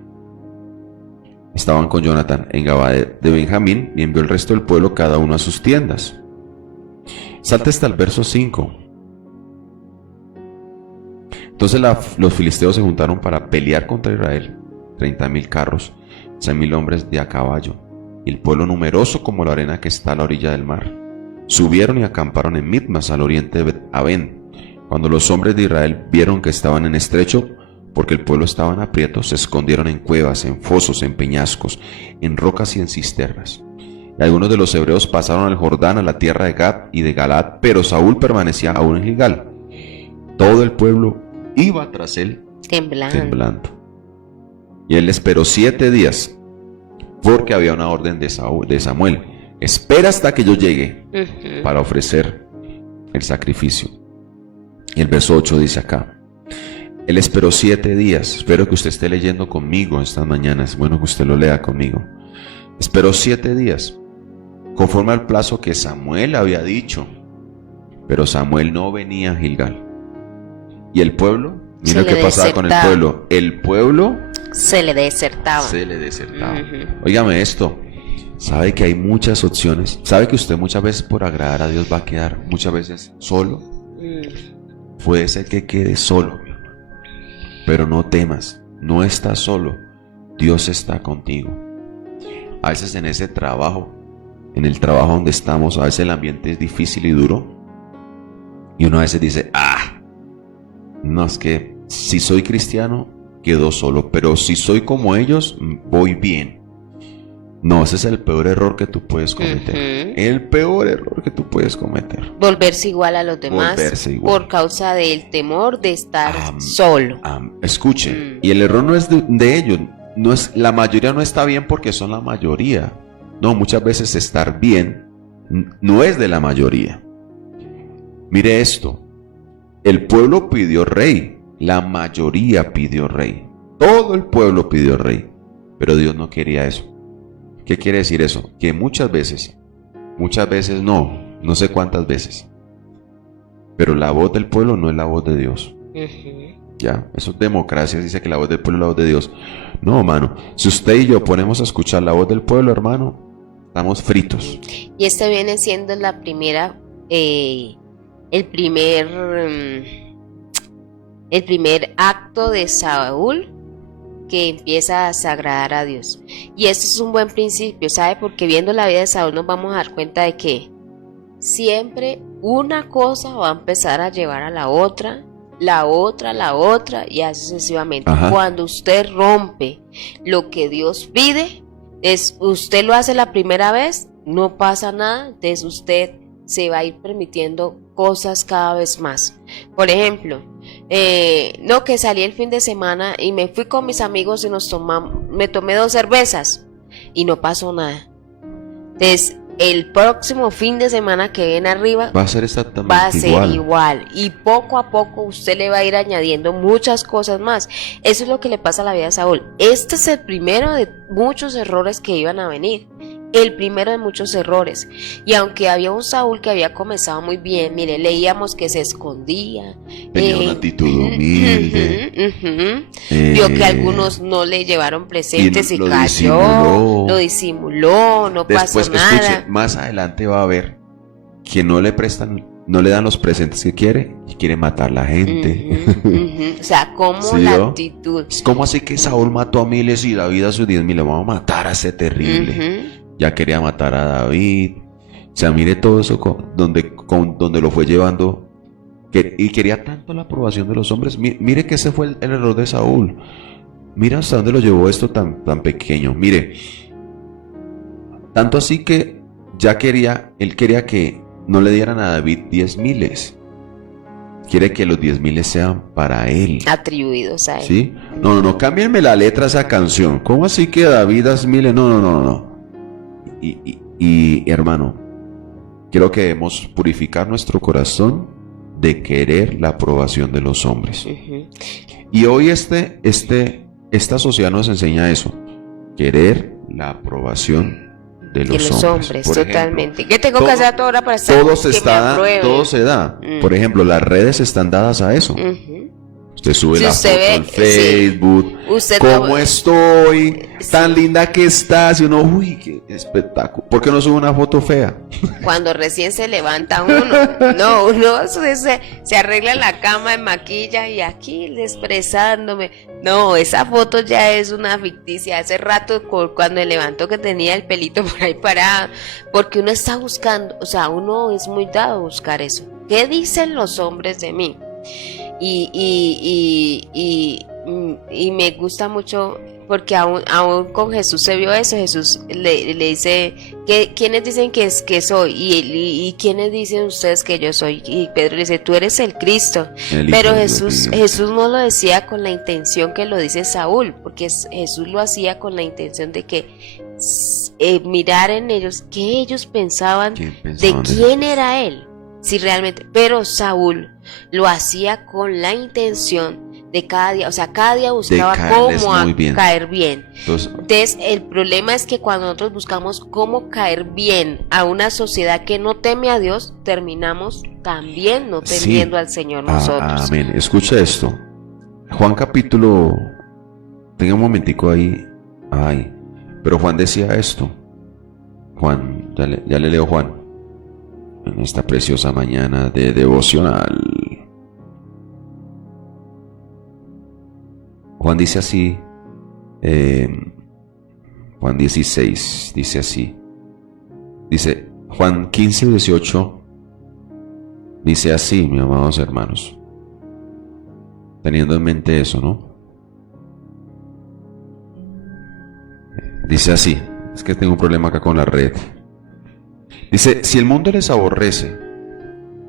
Estaban con Jonatán en Gabaa de Benjamín, y envió el resto del pueblo cada uno a sus tiendas. Salta hasta el verso 5. Entonces los filisteos se juntaron para pelear contra Israel, 30,000 carros, 100,000 hombres de a caballo, y el pueblo numeroso como la arena que está a la orilla del mar. Subieron y acamparon en Mitmas, al oriente de Bet-Aven. Cuando los hombres de Israel vieron que estaban en estrecho, porque el pueblo estaba en aprieto, se escondieron en cuevas, en fosos, en peñascos, en rocas y en cisternas. Y algunos de los hebreos pasaron al Jordán, a la tierra de Gad y de Galaad, pero Saúl permanecía aún en Gilgal. Todo el pueblo iba tras él temblando. Y él esperó 7 días, porque había una orden de Samuel: espera hasta que yo llegue para ofrecer el sacrificio. Y el verso 8 dice acá: él esperó 7 días. Espero que usted esté leyendo conmigo estas mañanas. Bueno, que usted lo lea conmigo. Esperó 7 días, conforme al plazo que Samuel había dicho. Pero Samuel no venía a Gilgal. Y el pueblo, mira lo que pasaba con el pueblo. El pueblo se le desertaba. Óigame esto. Sabe que hay muchas opciones. Sabe que usted muchas veces, por agradar a Dios, va a quedar muchas veces solo. Puede ser que quede solo, pero no temas, no estás solo. Dios está contigo. A veces en ese trabajo, en el trabajo donde estamos, a veces el ambiente es difícil y duro, y uno a veces dice: no, es que si soy cristiano quedo solo, pero si soy como ellos voy bien. No, ese es el peor error que tú puedes cometer. El peor error que tú puedes cometer. Volverse igual a los demás por causa del temor de estar solo. Escuche, y el error no es de ellos. No es, la mayoría no está bien porque son la mayoría. No, muchas veces estar bien no es de la mayoría. Mire esto. El pueblo pidió rey. La mayoría pidió rey. Todo el pueblo pidió rey. Pero Dios no quería eso. ¿Qué quiere decir eso? Que muchas veces no sé cuántas veces, pero la voz del pueblo no es la voz de Dios. Ya, eso es democracia, dice que la voz del pueblo es la voz de Dios. No, hermano, si usted y yo ponemos a escuchar la voz del pueblo, hermano, estamos fritos. Y este viene siendo la primera, el primer acto de Saúl, que empieza a desagradar a Dios. Y esto es un buen principio, ¿sabe? Porque viendo la vida de Saúl nos vamos a dar cuenta de que siempre una cosa va a empezar a llevar a la otra, y así sucesivamente. Cuando usted rompe lo que Dios pide, usted lo hace la primera vez, no pasa nada, entonces usted se va a ir permitiendo cosas cada vez más. Por ejemplo, no, que salí el fin de semana y me fui con mis amigos y me tomé 2 cervezas y no pasó nada. Entonces, el próximo fin de semana que viene arriba Va a ser exactamente va a ser igual. igual. Y poco a poco usted le va a ir añadiendo muchas cosas más. Eso es lo que le pasa a la vida de Saúl. Este es el primero de muchos errores que iban a venir. El primero de muchos errores. Y aunque había un Saúl que había comenzado muy bien, mire, leíamos que se escondía. Tenía una actitud humilde. Vio que algunos no le llevaron presentes y lo cayó, disimuló. lo disimuló, no Después, pasó nada. escuche, más adelante va a ver que no le prestan, no le dan los presentes que quiere y quiere matar a la gente. O sea, como ¿Sí, la yo? actitud. ¿Cómo así que Saúl mató a miles y David a sus 10,000? Le vamos a matar a ese terrible. Ya quería matar a David. O sea, mire todo eso donde lo fue llevando. Y quería tanto la aprobación de los hombres. Mire que ese fue el error de Saúl. Mira hasta dónde lo llevó esto tan pequeño. Mire, tanto así que él quería que no le dieran a David 10,000. Quiere que los 10,000 sean para él. Atribuidos a él. ¿Sí? No, cámbienme la letra a esa canción. ¿Cómo así que David 10,000? No. Y hermano, quiero que debemos purificar nuestro corazón de querer la aprobación de los hombres. Y hoy esta sociedad nos enseña eso, querer la aprobación de los hombres. Por totalmente. ejemplo, ¿Qué tengo que hacer a toda hora para estar todo se da. Por ejemplo, las redes están dadas a eso. Usted sube Si la usted foto ve, en Facebook. Usted ¿Cómo no- estoy? Tan linda que estás. Y uno, uy, qué espectáculo. ¿Por qué no sube una foto fea? Cuando recién se levanta uno, no, uno se arregla en la cama, en maquilla y aquí expresándome. No, esa foto ya es una ficticia. Hace rato cuando me levantó que tenía el pelito por ahí parado, porque uno está buscando, o sea, uno es muy dado a buscar eso. ¿Qué dicen los hombres de mí? Y me gusta mucho porque aún con Jesús se vio eso. Jesús le dice, ¿quiénes dicen que soy? Y ¿quiénes dicen ustedes que yo soy? Y Pedro le dice, tú eres el Cristo. Pero Jesús no lo decía con la intención que lo dice Saúl, porque Jesús lo hacía con la intención de que mirar en ellos qué ellos pensaban de quién era él. Sí, realmente, pero Saúl lo hacía con la intención de cada día, o sea, cada día buscaba cómo caer bien. Entonces, el problema es que cuando nosotros buscamos cómo caer bien a una sociedad que no teme a Dios, terminamos también no temiendo al Señor nosotros. Amén. Escucha esto. Juan capítulo, tenga un momentico ahí. Ay, pero Juan decía esto. Juan, ya le leo Juan. En esta preciosa mañana de devocional. Juan dice así, Juan 16 dice así, dice Juan 15:18, dice así, mis amados hermanos, teniendo en mente eso, ¿no? Dice así, es que tengo un problema acá con la red. Dice, si el mundo les aborrece,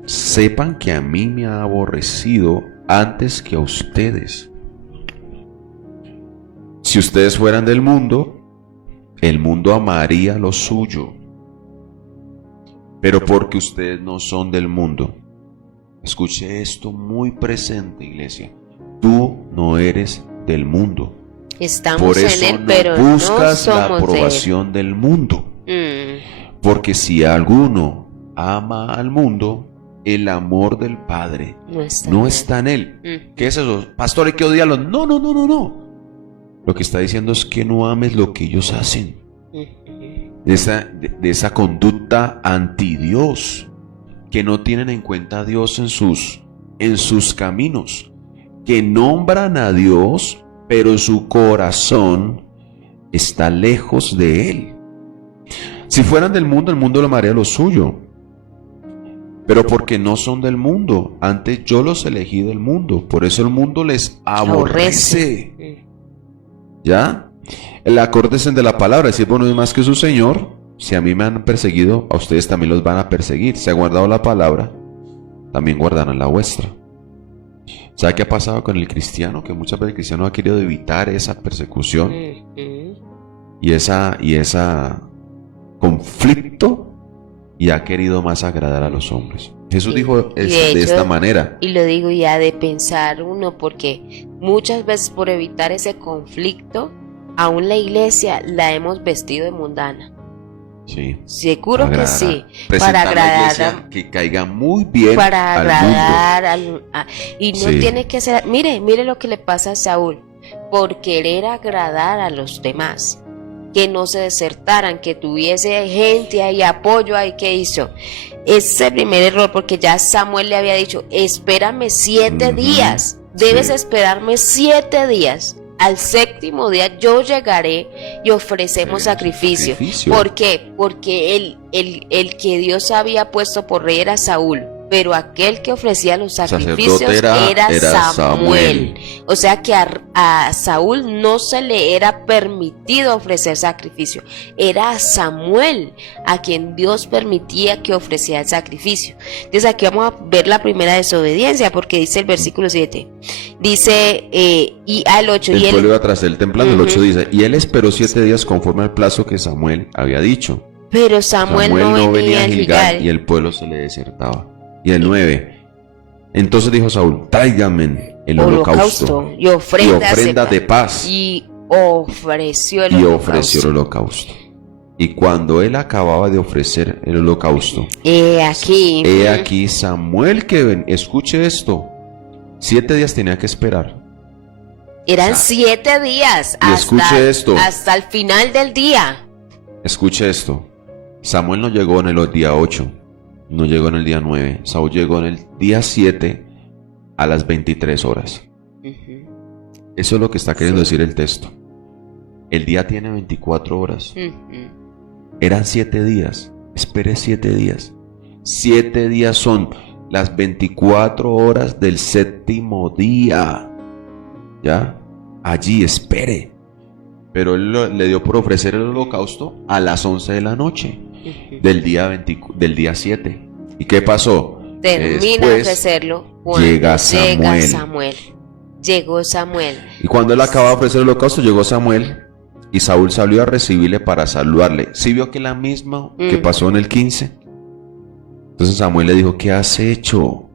sepan que a mí me ha aborrecido antes que a ustedes. Si ustedes fueran del mundo, el mundo amaría lo suyo. Pero porque ustedes no son del mundo, escuche esto muy presente, iglesia. Tú no eres del mundo. Estamos por eso en él, pero no buscas no la somos aprobación del mundo. Porque si alguno ama al mundo, el amor del Padre no está en él. ¿Qué es eso? Pastor, hay que odiarlos. No. Lo que está diciendo es que no ames lo que ellos hacen. De esa conducta anti Dios, que no tienen en cuenta a Dios en sus caminos, que nombran a Dios, pero su corazón está lejos de Él. Si fueran del mundo, el mundo lo amaría lo suyo. Pero porque no son del mundo, antes yo los elegí del mundo, por eso el mundo les aborrece. ¿Ya? El acórdese de la palabra, decir, bueno, es más que su Señor. Si a mí me han perseguido, a ustedes también los van a perseguir. Si ha guardado la palabra, también guardarán la vuestra. ¿Sabe qué ha pasado con el cristiano? Que muchas veces el cristiano ha querido evitar esa persecución y esa conflicto y ha querido más agradar a los hombres. Jesús Y- dijo y de esta manera. Y lo digo ya de pensar uno, porque muchas veces por evitar ese conflicto, aún la iglesia la hemos vestido de mundana. Sí. Seguro que Agradar, sí, presentar para la agradar, iglesia que caiga muy bien para al agradar y no Sí. tiene que ser, mire lo que le pasa a Saúl, por querer agradar a los demás, que no se desertaran, que tuviese gente ahí, apoyo ahí. ¿Qué hizo? Ese es el primer error, porque ya Samuel le había dicho, espérame 7 Ujú, días, debes sí. esperarme 7 días. Al 7º día yo llegaré y ofrecemos Sí, sacrificio. sacrificio. ¿Por qué? Porque el que Dios había puesto por rey era Saúl, pero aquel que ofrecía los sacrificios Sacerdote era Samuel. O sea que a Saúl no se le era permitido ofrecer sacrificio, era a Samuel a quien Dios permitía que ofreciera el sacrificio. Entonces aquí vamos a ver la primera desobediencia, porque dice el versículo 7, dice y al 8, El y pueblo él, iba tras él temblando. El 8 dice, y él esperó 7 días conforme al plazo que Samuel había dicho. pero Samuel no venía a a Gilgal y Gilgal. el pueblo se le desertaba. Y el 9, entonces dijo Saúl, tráigame el holocausto Y ofrenda de paz. Y ofreció el Y holocausto. ofreció el holocausto. Y cuando él acababa de ofrecer el holocausto, He aquí. he aquí Samuel escuche esto, 7 días tenía que esperar. Eran 7 días Y escuche esto. hasta el final del día. Escuche esto, Samuel no llegó en el día 8, no llegó en el día 9, Saúl llegó en el día 7 a las 23 horas. Eso es lo que está queriendo decir el texto. El día tiene 24 horas. Eran 7 días. Espere 7 días. 7 días son las 24 horas del 7º día. ¿Ya? Allí espere. Pero él le dio por ofrecer el holocausto a las 11 de la noche del día 7. ¿Y qué pasó? Termina de Después ofrecerlo cuando llega Samuel. Llegó Samuel. Y cuando él acaba de ofrecer el holocausto, llegó Samuel y Saúl salió a recibirle para saludarle. ¿Sí vio que la misma que pasó en el 15? Entonces Samuel le dijo, ¿qué has hecho?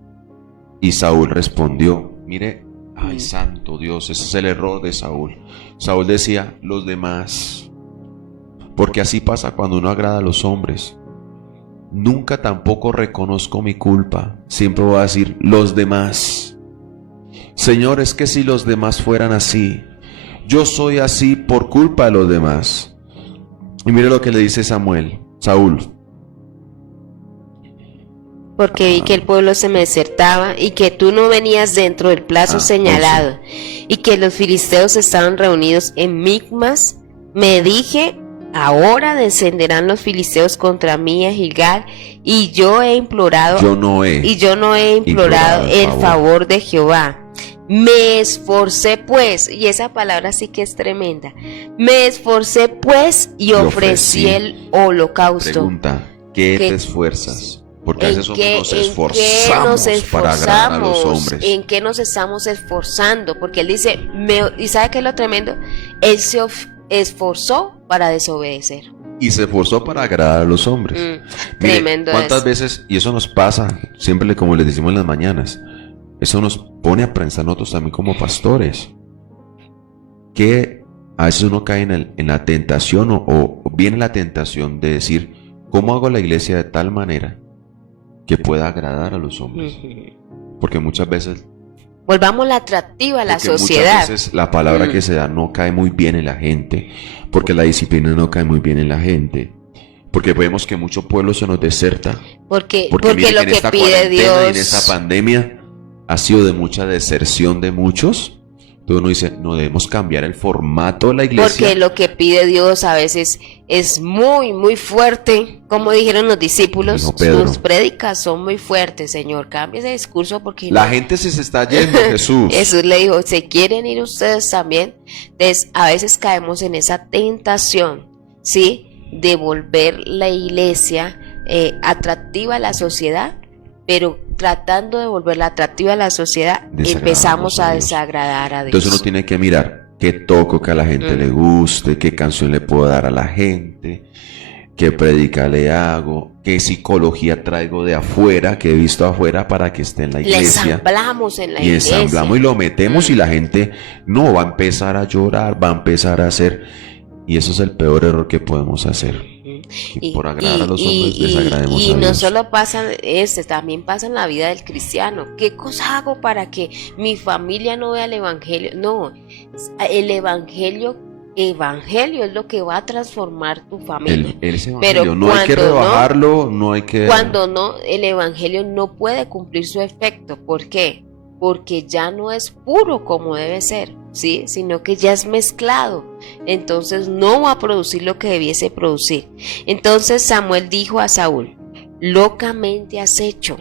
Y Saúl respondió, mire, ay santo Dios, ese es el error de Saúl. Saúl decía, los demás, porque así pasa cuando uno agrada a los hombres. Nunca tampoco reconozco mi culpa, siempre voy a decir, los demás. Señor, es que si los demás fueran así, yo soy así por culpa de los demás. Y mire lo que le dice Saúl. Porque vi que el pueblo se me desertaba y que tú no venías dentro del plazo señalado y que los filisteos estaban reunidos en Micmas. Me dije, ahora descenderán los filisteos contra mí a Gilgal y yo no he implorado el favor de Jehová. Me esforcé pues, y esa palabra sí que es tremenda. Me esforcé pues y ofrecí el holocausto. Pregunta, ¿qué te esfuerzas? Porque a veces nos esforzamos para agradar a los hombres. ¿En qué nos estamos esforzando? Porque él dice, ¿y sabe qué es lo tremendo? Él se esforzó para desobedecer. Y se esforzó para agradar a los hombres. Mire, Tremendo. ¿cuántas veces, y eso nos pasa, siempre como les decimos en las mañanas, eso nos pone a pensar nosotros también como pastores, que a veces uno cae en la tentación o viene la tentación de decir, ¿cómo hago la iglesia de tal manera que pueda agradar a los hombres? Porque muchas veces volvamos la atractiva a la sociedad. Muchas veces la palabra que se da no cae muy bien en la gente, porque la disciplina no cae muy bien en la gente, porque vemos que mucho pueblo se nos deserta, porque mire lo en que esta pide cuarentena Dios, y en esta pandemia ha sido de mucha deserción de muchos. Entonces uno dice, no debemos cambiar el formato de la iglesia. porque lo que pide Dios a veces es muy, muy fuerte. Como dijeron los discípulos, Dijo Pedro. sus prédicas son muy fuertes, Señor. Cambia ese discurso porque La gente se está yendo, Jesús. Jesús le dijo, ¿se quieren ir ustedes también? Entonces, a veces caemos en esa tentación, ¿sí? De volver la iglesia atractiva a la sociedad, pero tratando de volverla atractiva a la sociedad, empezamos a desagradar a Dios. Entonces uno tiene que mirar qué toco que a la gente le guste, qué canción le puedo dar a la gente. qué prédica le hago, qué psicología traigo de afuera, que he visto afuera para que esté en la Le iglesia. ensamblamos en la Y iglesia. ensamblamos y lo metemos y la gente no va a empezar a llorar, va a empezar a hacer. Y eso es el peor error que podemos hacer. Que por agradar a los hombres desagrademos y a no Dios. solo pasa también pasa en la vida del cristiano. ¿Qué cosa hago para que mi familia no vea el evangelio? No, el evangelio es lo que va a transformar tu familia. Ese Pero evangelio no hay que cuando rebajarlo, no hay que... Cuando no, el evangelio no puede cumplir su efecto. ¿Por qué? Porque ya no es puro como debe ser, ¿sí? Sino que ya es mezclado. Entonces no va a producir lo que debiese producir. Entonces Samuel dijo a Saúl: locamente has hecho.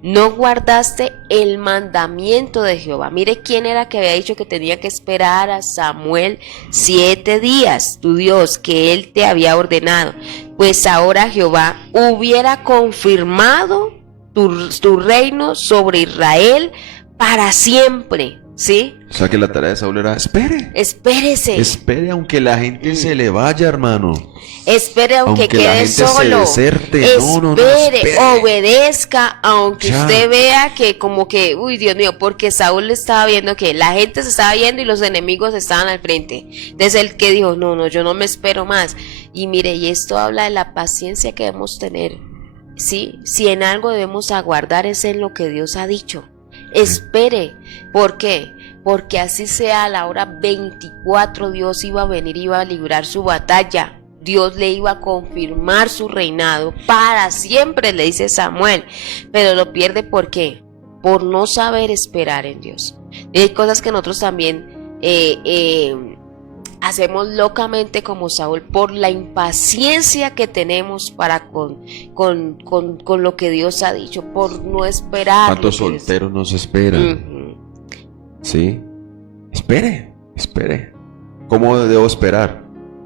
No guardaste el mandamiento de Jehová. Mire quién era que había dicho que tenía que esperar a Samuel 7 días, tu Dios, que él te había ordenado. Pues ahora Jehová hubiera confirmado tu reino sobre Israel para siempre, ¿sí? O sea que la tarea de Saúl era, Espérese. espere aunque la gente se le vaya, hermano. Espere aunque la quede gente se solo. deserte. Espere, obedezca, aunque Ya. usted vea que como que, uy, Dios mío, porque Saúl estaba viendo que la gente se estaba yendo y los enemigos estaban al frente. Desde el que dijo, no, yo no me espero más. Y mire, y esto habla de la paciencia que debemos tener. ¿Sí? Si en algo debemos aguardar es en lo que Dios ha dicho. Espere. ¿Por qué? Porque así sea a la hora 24 Dios iba a venir, iba a librar su batalla. Dios le iba a confirmar su reinado para siempre, le dice Samuel. Pero lo pierde ¿por qué? Por no saber esperar en Dios. Y hay cosas que nosotros también hacemos locamente como Saúl por la impaciencia que tenemos para con lo que Dios ha dicho, por no esperar. ¿Cuántos solteros nos esperan? ¿Sí? Espere. ¿Cómo debo esperar?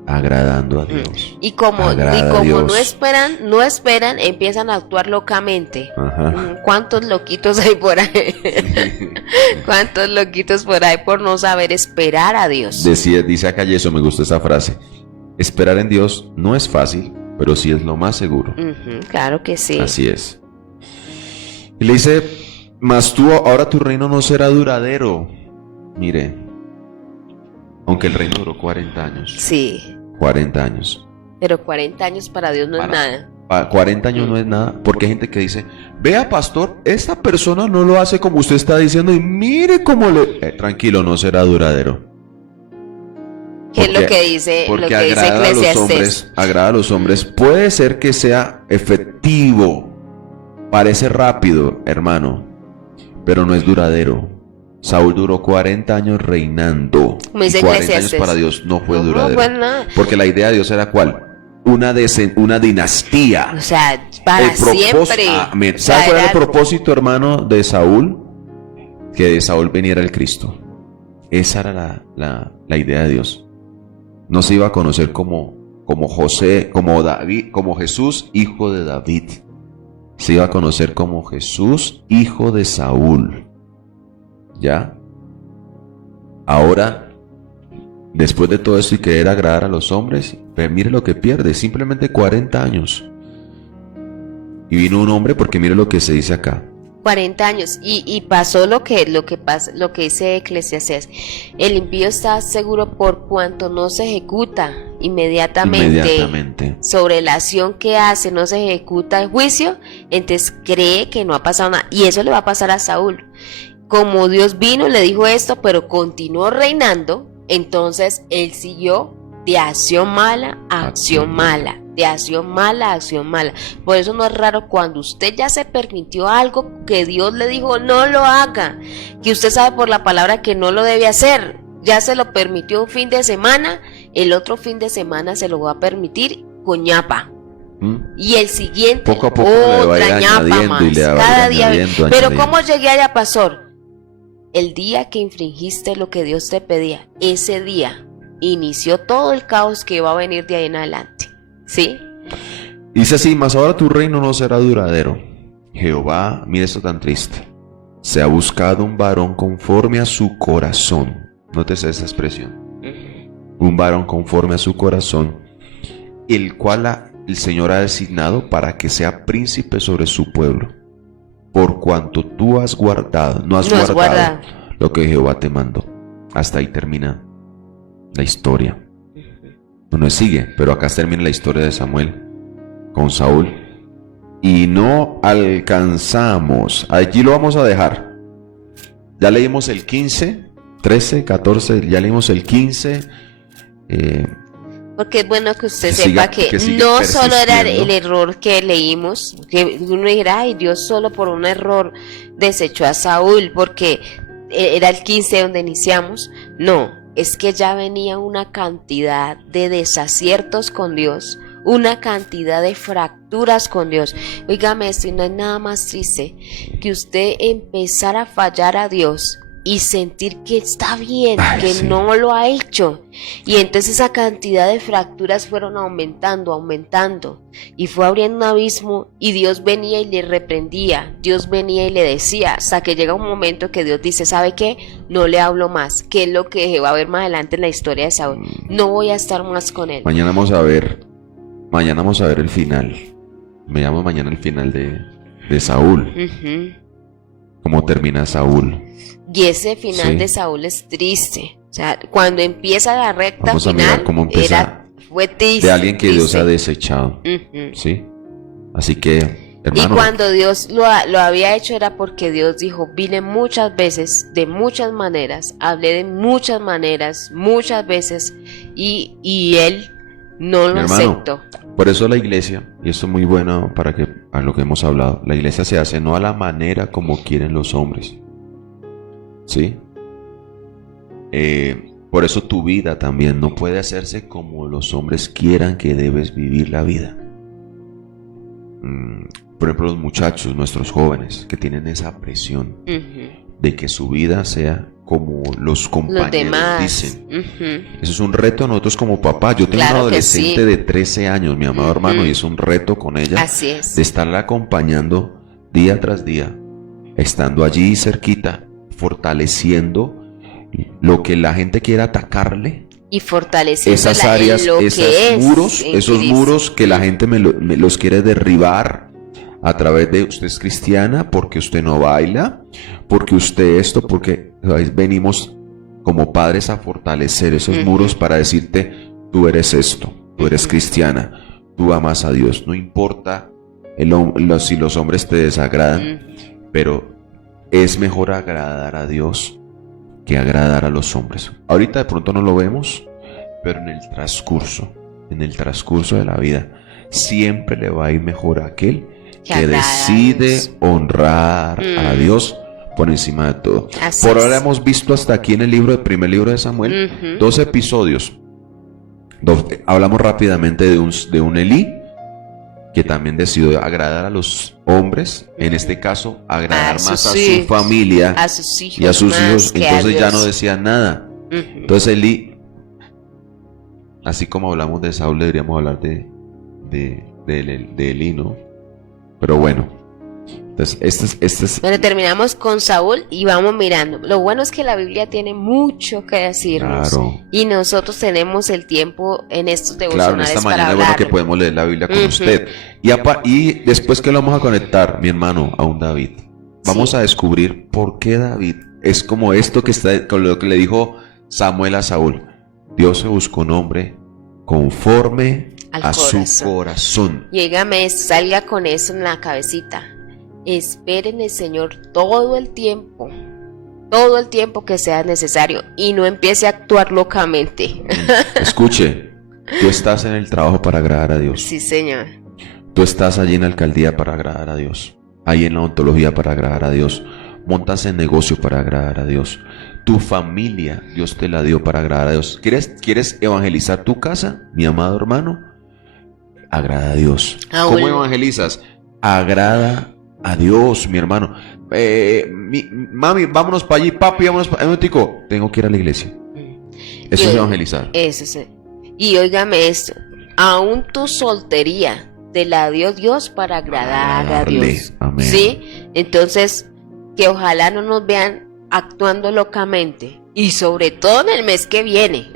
Agradando a Dios. Y como no esperan, empiezan a actuar locamente. Ajá. ¿Cuántos loquitos hay por ahí? ¿Cuántos loquitos por ahí por no saber esperar a Dios? Dice acá, y eso me gustó esa frase. Esperar en Dios no es fácil, pero sí es lo más seguro. Claro que sí. Así es. Y le dice, mas ahora tu reino no será duradero. Mire, aunque el reino duró 40 años. Sí. 40 años. Pero 40 años para Dios no es nada. 40 años no es nada, porque hay gente que dice, vea pastor, esta persona no lo hace como usted está diciendo y mire cómo le... tranquilo, no será duradero. ¿Qué es lo que dice Eclesiastés? Agrada a los hombres, puede ser que sea efectivo, parece rápido, hermano, pero no es duradero. Saúl duró 40 años reinando. Me dice 40 años para Dios no fue duradero. No fue nada. Porque la idea de Dios era ¿cuál? Una dinastía. O sea, para siempre. ¿Sabe cuál era el propósito, hermano, de Saúl? Que de Saúl viniera el Cristo. Esa era la idea de Dios. No se iba a conocer como José, como David, como Jesús, hijo de David. Se iba a conocer como Jesús, hijo de Saúl. ¿Ya? Ahora, después de todo esto y querer agradar a los hombres, pues mire lo que pierde, simplemente 40 años. Y vino un hombre, porque mire lo que se dice acá. 40 años y pasó lo que dice Eclesiastés. El impío está seguro por cuanto no se ejecuta inmediatamente sobre la acción que hace, no se ejecuta el juicio, entonces cree que no ha pasado nada. Y eso le va a pasar a Saúl. Como Dios vino y le dijo esto, pero continuó reinando, entonces él siguió de acción mala a acción mala, de acción mala a acción mala. Por eso no es raro cuando usted ya se permitió algo que Dios le dijo no lo haga, que usted sabe por la palabra que no lo debe hacer, ya se lo permitió un fin de semana, el otro fin de semana se lo va a permitir con ñapa. Y el siguiente poco a poco otra ñapa más, cada día. Pero ¿cómo llegué allá, pastor? El día que infringiste lo que Dios te pedía, ese día inició todo el caos que va a venir de ahí en adelante. ¿Sí? Dice así, mas ahora tu reino no será duradero. Jehová, mire esto tan triste, se ha buscado un varón conforme a su corazón. Nótese esa expresión. Un varón conforme a su corazón, el cual el Señor ha designado para que sea príncipe sobre su pueblo, por cuanto tú has guardado, no has guardado lo que Jehová te mandó. Hasta ahí termina la historia. No sigue, pero acá termina la historia de Samuel con Saúl. Y no alcanzamos, allí lo vamos a dejar. Ya leímos el 15, 13, 14, ya leímos el 15. Porque es bueno que usted sepa que no solo era el error que leímos, que uno dirá, ay, Dios solo por un error desechó a Saúl, porque era el 15 donde iniciamos. No, es que ya venía una cantidad de desaciertos con Dios, una cantidad de fracturas con Dios. Óigame esto, y no hay nada más triste que usted empezar a fallar a Dios y sentir que está bien, que sí, no lo ha hecho. Y entonces esa cantidad de fracturas fueron aumentando. Y fue abriendo un abismo, y Dios venía y le reprendía. Dios venía y le decía, hasta que llega un momento que Dios dice, ¿sabe qué? No le hablo más. ¿Qué es lo que va a ver más adelante en la historia de Saúl? No voy a estar más con él. Mañana vamos a ver el final. Me llamo mañana el final de Saúl. Cómo termina Saúl. Y ese final de Saúl es triste. O sea, cuando empieza la recta vamos final, a mirar cómo empieza fue triste. De alguien que Dios ha desechado. ¿Sí? Así que, hermano. Y cuando Dios lo había hecho era porque Dios dijo, vine muchas veces, de muchas maneras, hablé de muchas maneras, muchas veces, y Él no lo aceptó. Por eso la iglesia, y esto es muy bueno para que a lo que hemos hablado, la iglesia se hace no a la manera como quieren los hombres. ¿Sí? Por eso tu vida también no puede hacerse como los hombres quieran que debes vivir la vida. Por ejemplo, los muchachos, nuestros jóvenes, que tienen esa presión de que su vida sea como los compañeros dicen. Eso es un reto a nosotros como papá. Yo tengo una adolescente de 13 años, mi amado hermano, y es un reto con ella. Así es. De estarla acompañando día tras día, estando allí cerquita, fortaleciendo lo que la gente quiera atacarle, y fortaleciendo esas áreas, esos muros que la gente me los quiere derribar a través de usted es cristiana, porque usted no baila, porque usted esto, porque venimos como padres a fortalecer esos muros para decirte, tú eres esto, tú eres cristiana, tú amas a Dios, no importa si los hombres te desagradan, pero es mejor agradar a Dios que agradar a los hombres. Ahorita de pronto no lo vemos, pero en el transcurso de la vida, siempre le va a ir mejor a aquel que decide honrar a Dios por encima de todo. Por ahora hemos visto hasta aquí en el primer libro de Samuel, 2 episodios. Hablamos rápidamente de un Elí que también decidió agradar a los hombres, en este caso agradar más a su familia, a sus hijos, y a sus hijos, entonces ya no decía nada. Entonces Elí, así como hablamos de Saúl, deberíamos hablar de Elí, ¿no? Pero bueno, entonces Bueno, terminamos con Saúl y vamos mirando. Lo bueno es que la Biblia tiene mucho que decirnos, y nosotros tenemos el tiempo en estos devocionales esta mañana para es bueno que podemos leer la Biblia con usted. Y después que lo vamos a conectar, mi hermano, a un David, vamos a descubrir por qué David es como esto que está con lo que le dijo Samuel a Saúl. Dios se buscó un hombre conforme a su corazón. Y dígame, salga con eso en la cabecita. Esperen el Señor todo el tiempo que sea necesario, y no empiece a actuar locamente. Escuche, tú estás en el trabajo para agradar a Dios. Sí, Señor. Tú estás allí en la alcaldía para agradar a Dios, ahí en la odontología para agradar a Dios, montas en negocio para agradar a Dios. Tu familia, Dios te la dio para agradar a Dios. ¿Quieres evangelizar tu casa, mi amado hermano? Agrada a Dios. ¿Cómo evangelizas? Agrada a Dios, mi hermano. Mami, vámonos para allí, papi, vámonos para allí. Tengo que ir a la iglesia. Eso es evangelizar. Eso es. Y óigame esto, aún tu soltería te la dio Dios para agradar a Dios. Amén. ¿Sí? Entonces, que ojalá no nos vean actuando locamente, y sobre todo en el mes que viene.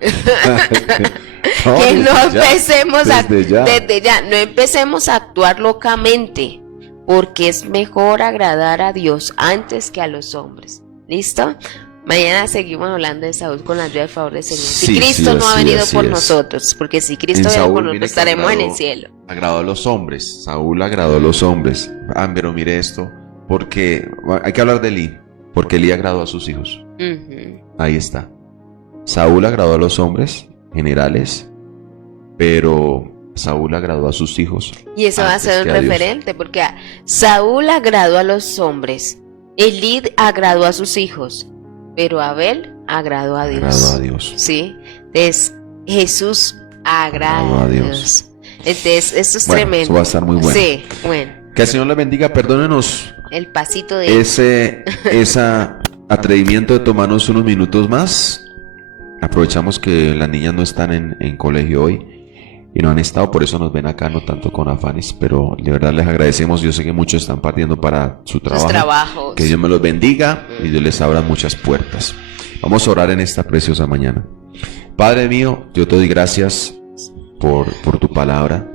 No, que no desde ya, empecemos desde ya. no empecemos a actuar locamente, porque es mejor agradar a Dios antes que a los hombres. ¿Listo? Mañana seguimos hablando de Saúl con la ayuda del favor del Señor. Si Sí, Cristo sí, no ha así venido es, por así es. nosotros, porque si Cristo En viene Saúl, por mire nosotros, que estaremos en el agradó- cielo. Agradó a los hombres. Saúl agradó a los hombres. Pero mire esto, porque hay que hablar de Elí, porque Elí agradó a sus hijos. Ujú. Ahí está. Saúl agradó a los hombres generales, pero Saúl agradó a sus hijos. Y eso va a antes ser un que a Dios. referente, porque Saúl agradó a los hombres, Elí agradó a sus hijos, pero Abel agradó a Dios. Agradó a Dios. Sí, entonces Jesús agrada Agradó a a Dios. Dios. Entonces, esto es Bueno, tremendo. eso va a estar muy bueno. Sí, bueno, Que el Señor les bendiga, perdónenos el pasito de ese atrevimiento de tomarnos unos minutos más. Aprovechamos que las niñas no están en colegio hoy y no han estado, por eso nos ven acá, no tanto con afanes, pero de verdad les agradecemos. Yo sé que muchos están partiendo para su sus trabajo. trabajos. Que Dios me los bendiga y Dios les abra muchas puertas. Vamos a orar en esta preciosa mañana. Padre mío, yo te doy gracias por tu palabra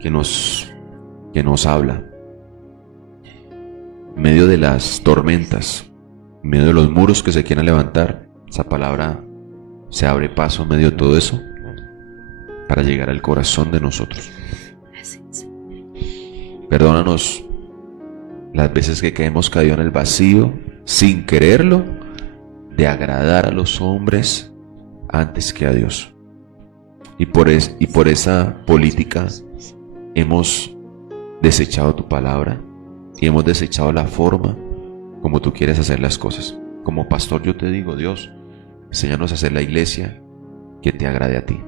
que nos habla. En medio de las tormentas, en medio de los muros que se quieran levantar, esa palabra se abre paso en medio de todo eso para llegar al corazón de nosotros. Perdónanos las veces que hemos caído en el vacío sin quererlo, de agradar a los hombres antes que a Dios. Y por esa política hemos desechado tu palabra y hemos desechado la forma como tú quieres hacer las cosas. Como pastor yo te digo, Dios, enséñanos a hacer la iglesia que te agrade a ti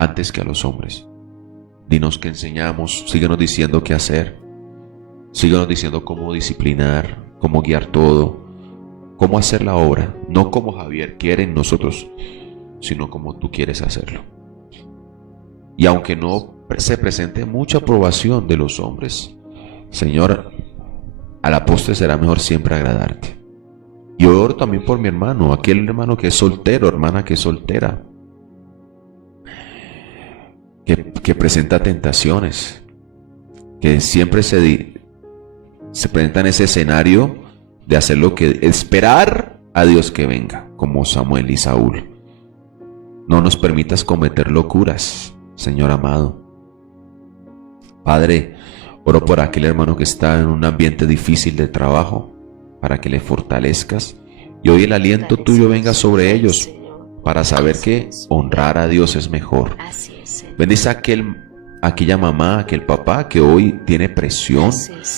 antes que a los hombres. Dinos qué enseñamos, síguenos diciendo qué hacer, síguenos diciendo cómo disciplinar, cómo guiar todo, cómo hacer la obra, no como Javier quiere en nosotros, sino como tú quieres hacerlo. Y aunque no se presente mucha aprobación de los hombres, Señor, a la postre será mejor siempre agradarte. Y oro también por mi hermano, aquel hermano que es soltero, hermana que es soltera, que presenta tentaciones, que siempre se presenta en ese escenario de hacer lo que esperar a Dios que venga, como Samuel y Saúl. No nos permitas cometer locuras, Señor amado. Padre, oro por aquel hermano que está en un ambiente difícil de trabajo, para que le fortalezcas y hoy el aliento tuyo venga sobre ellos para saber que honrar a Dios es mejor. Así es, Señor. Bendice a aquella mamá, aquel papá que hoy tiene presión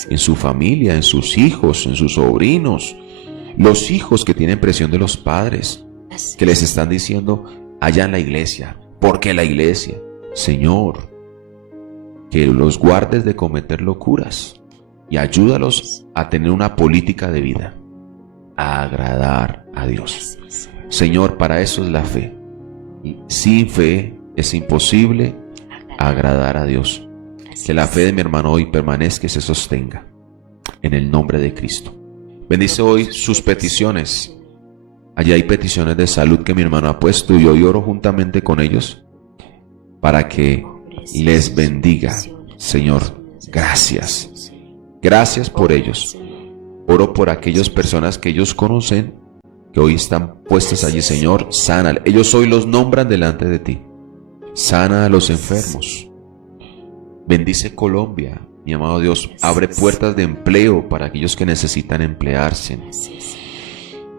en su familia, en sus hijos, en sus sobrinos, los hijos que tienen presión de los padres, que les están diciendo allá en la iglesia, porque la iglesia, Señor, que los guardes de cometer locuras y ayúdalos a tener una política de vida, a agradar a Dios. Señor, para eso es la fe. Y sin fe es imposible agradar a Dios. Que la fe de mi hermano hoy permanezca y se sostenga en el nombre de Cristo. Bendice hoy sus peticiones. Allá hay peticiones de salud que mi hermano ha puesto y hoy oro juntamente con ellos para que les bendiga. Señor, gracias. Gracias por ellos. Oro por aquellas personas que ellos conocen, que hoy están puestas allí, Señor. Sana. Ellos hoy los nombran delante de ti. Sana a los enfermos. Bendice Colombia, mi amado Dios. Abre puertas de empleo para aquellos que necesitan emplearse.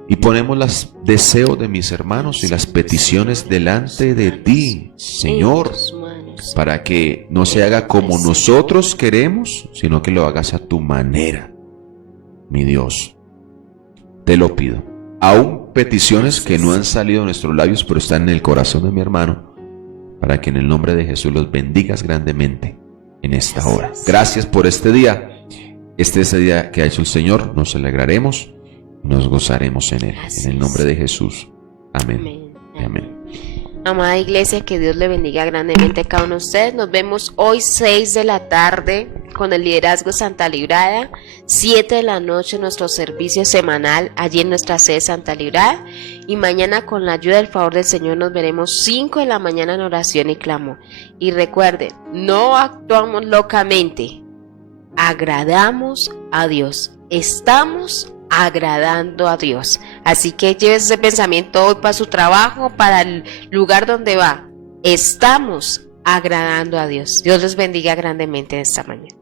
Y ponemos los deseos de mis hermanos y las peticiones delante de ti, Señor, para que no se haga como nosotros queremos, sino que lo hagas a tu manera, mi Dios. Te lo pido. Aún peticiones que no han salido de nuestros labios, pero están en el corazón de mi hermano, para que en el nombre de Jesús los bendigas grandemente en esta hora. Gracias por este día. Este es el día que ha hecho el Señor. Nos alegraremos y nos gozaremos en él. En el nombre de Jesús. Amén. Amén. Amada iglesia, que Dios le bendiga grandemente a cada uno de ustedes. Nos vemos hoy 6 de la tarde con el liderazgo Santa Librada, 7 de la noche nuestro servicio semanal allí en nuestra sede Santa Librada, y mañana con la ayuda del favor del Señor nos veremos 5 de la mañana en oración y clamor. Y recuerden, no actuamos locamente, agradamos a Dios, estamos agradando a Dios. Así que lleves ese pensamiento hoy para su trabajo, para el lugar donde va. Estamos agradando a Dios. Dios los bendiga grandemente esta mañana.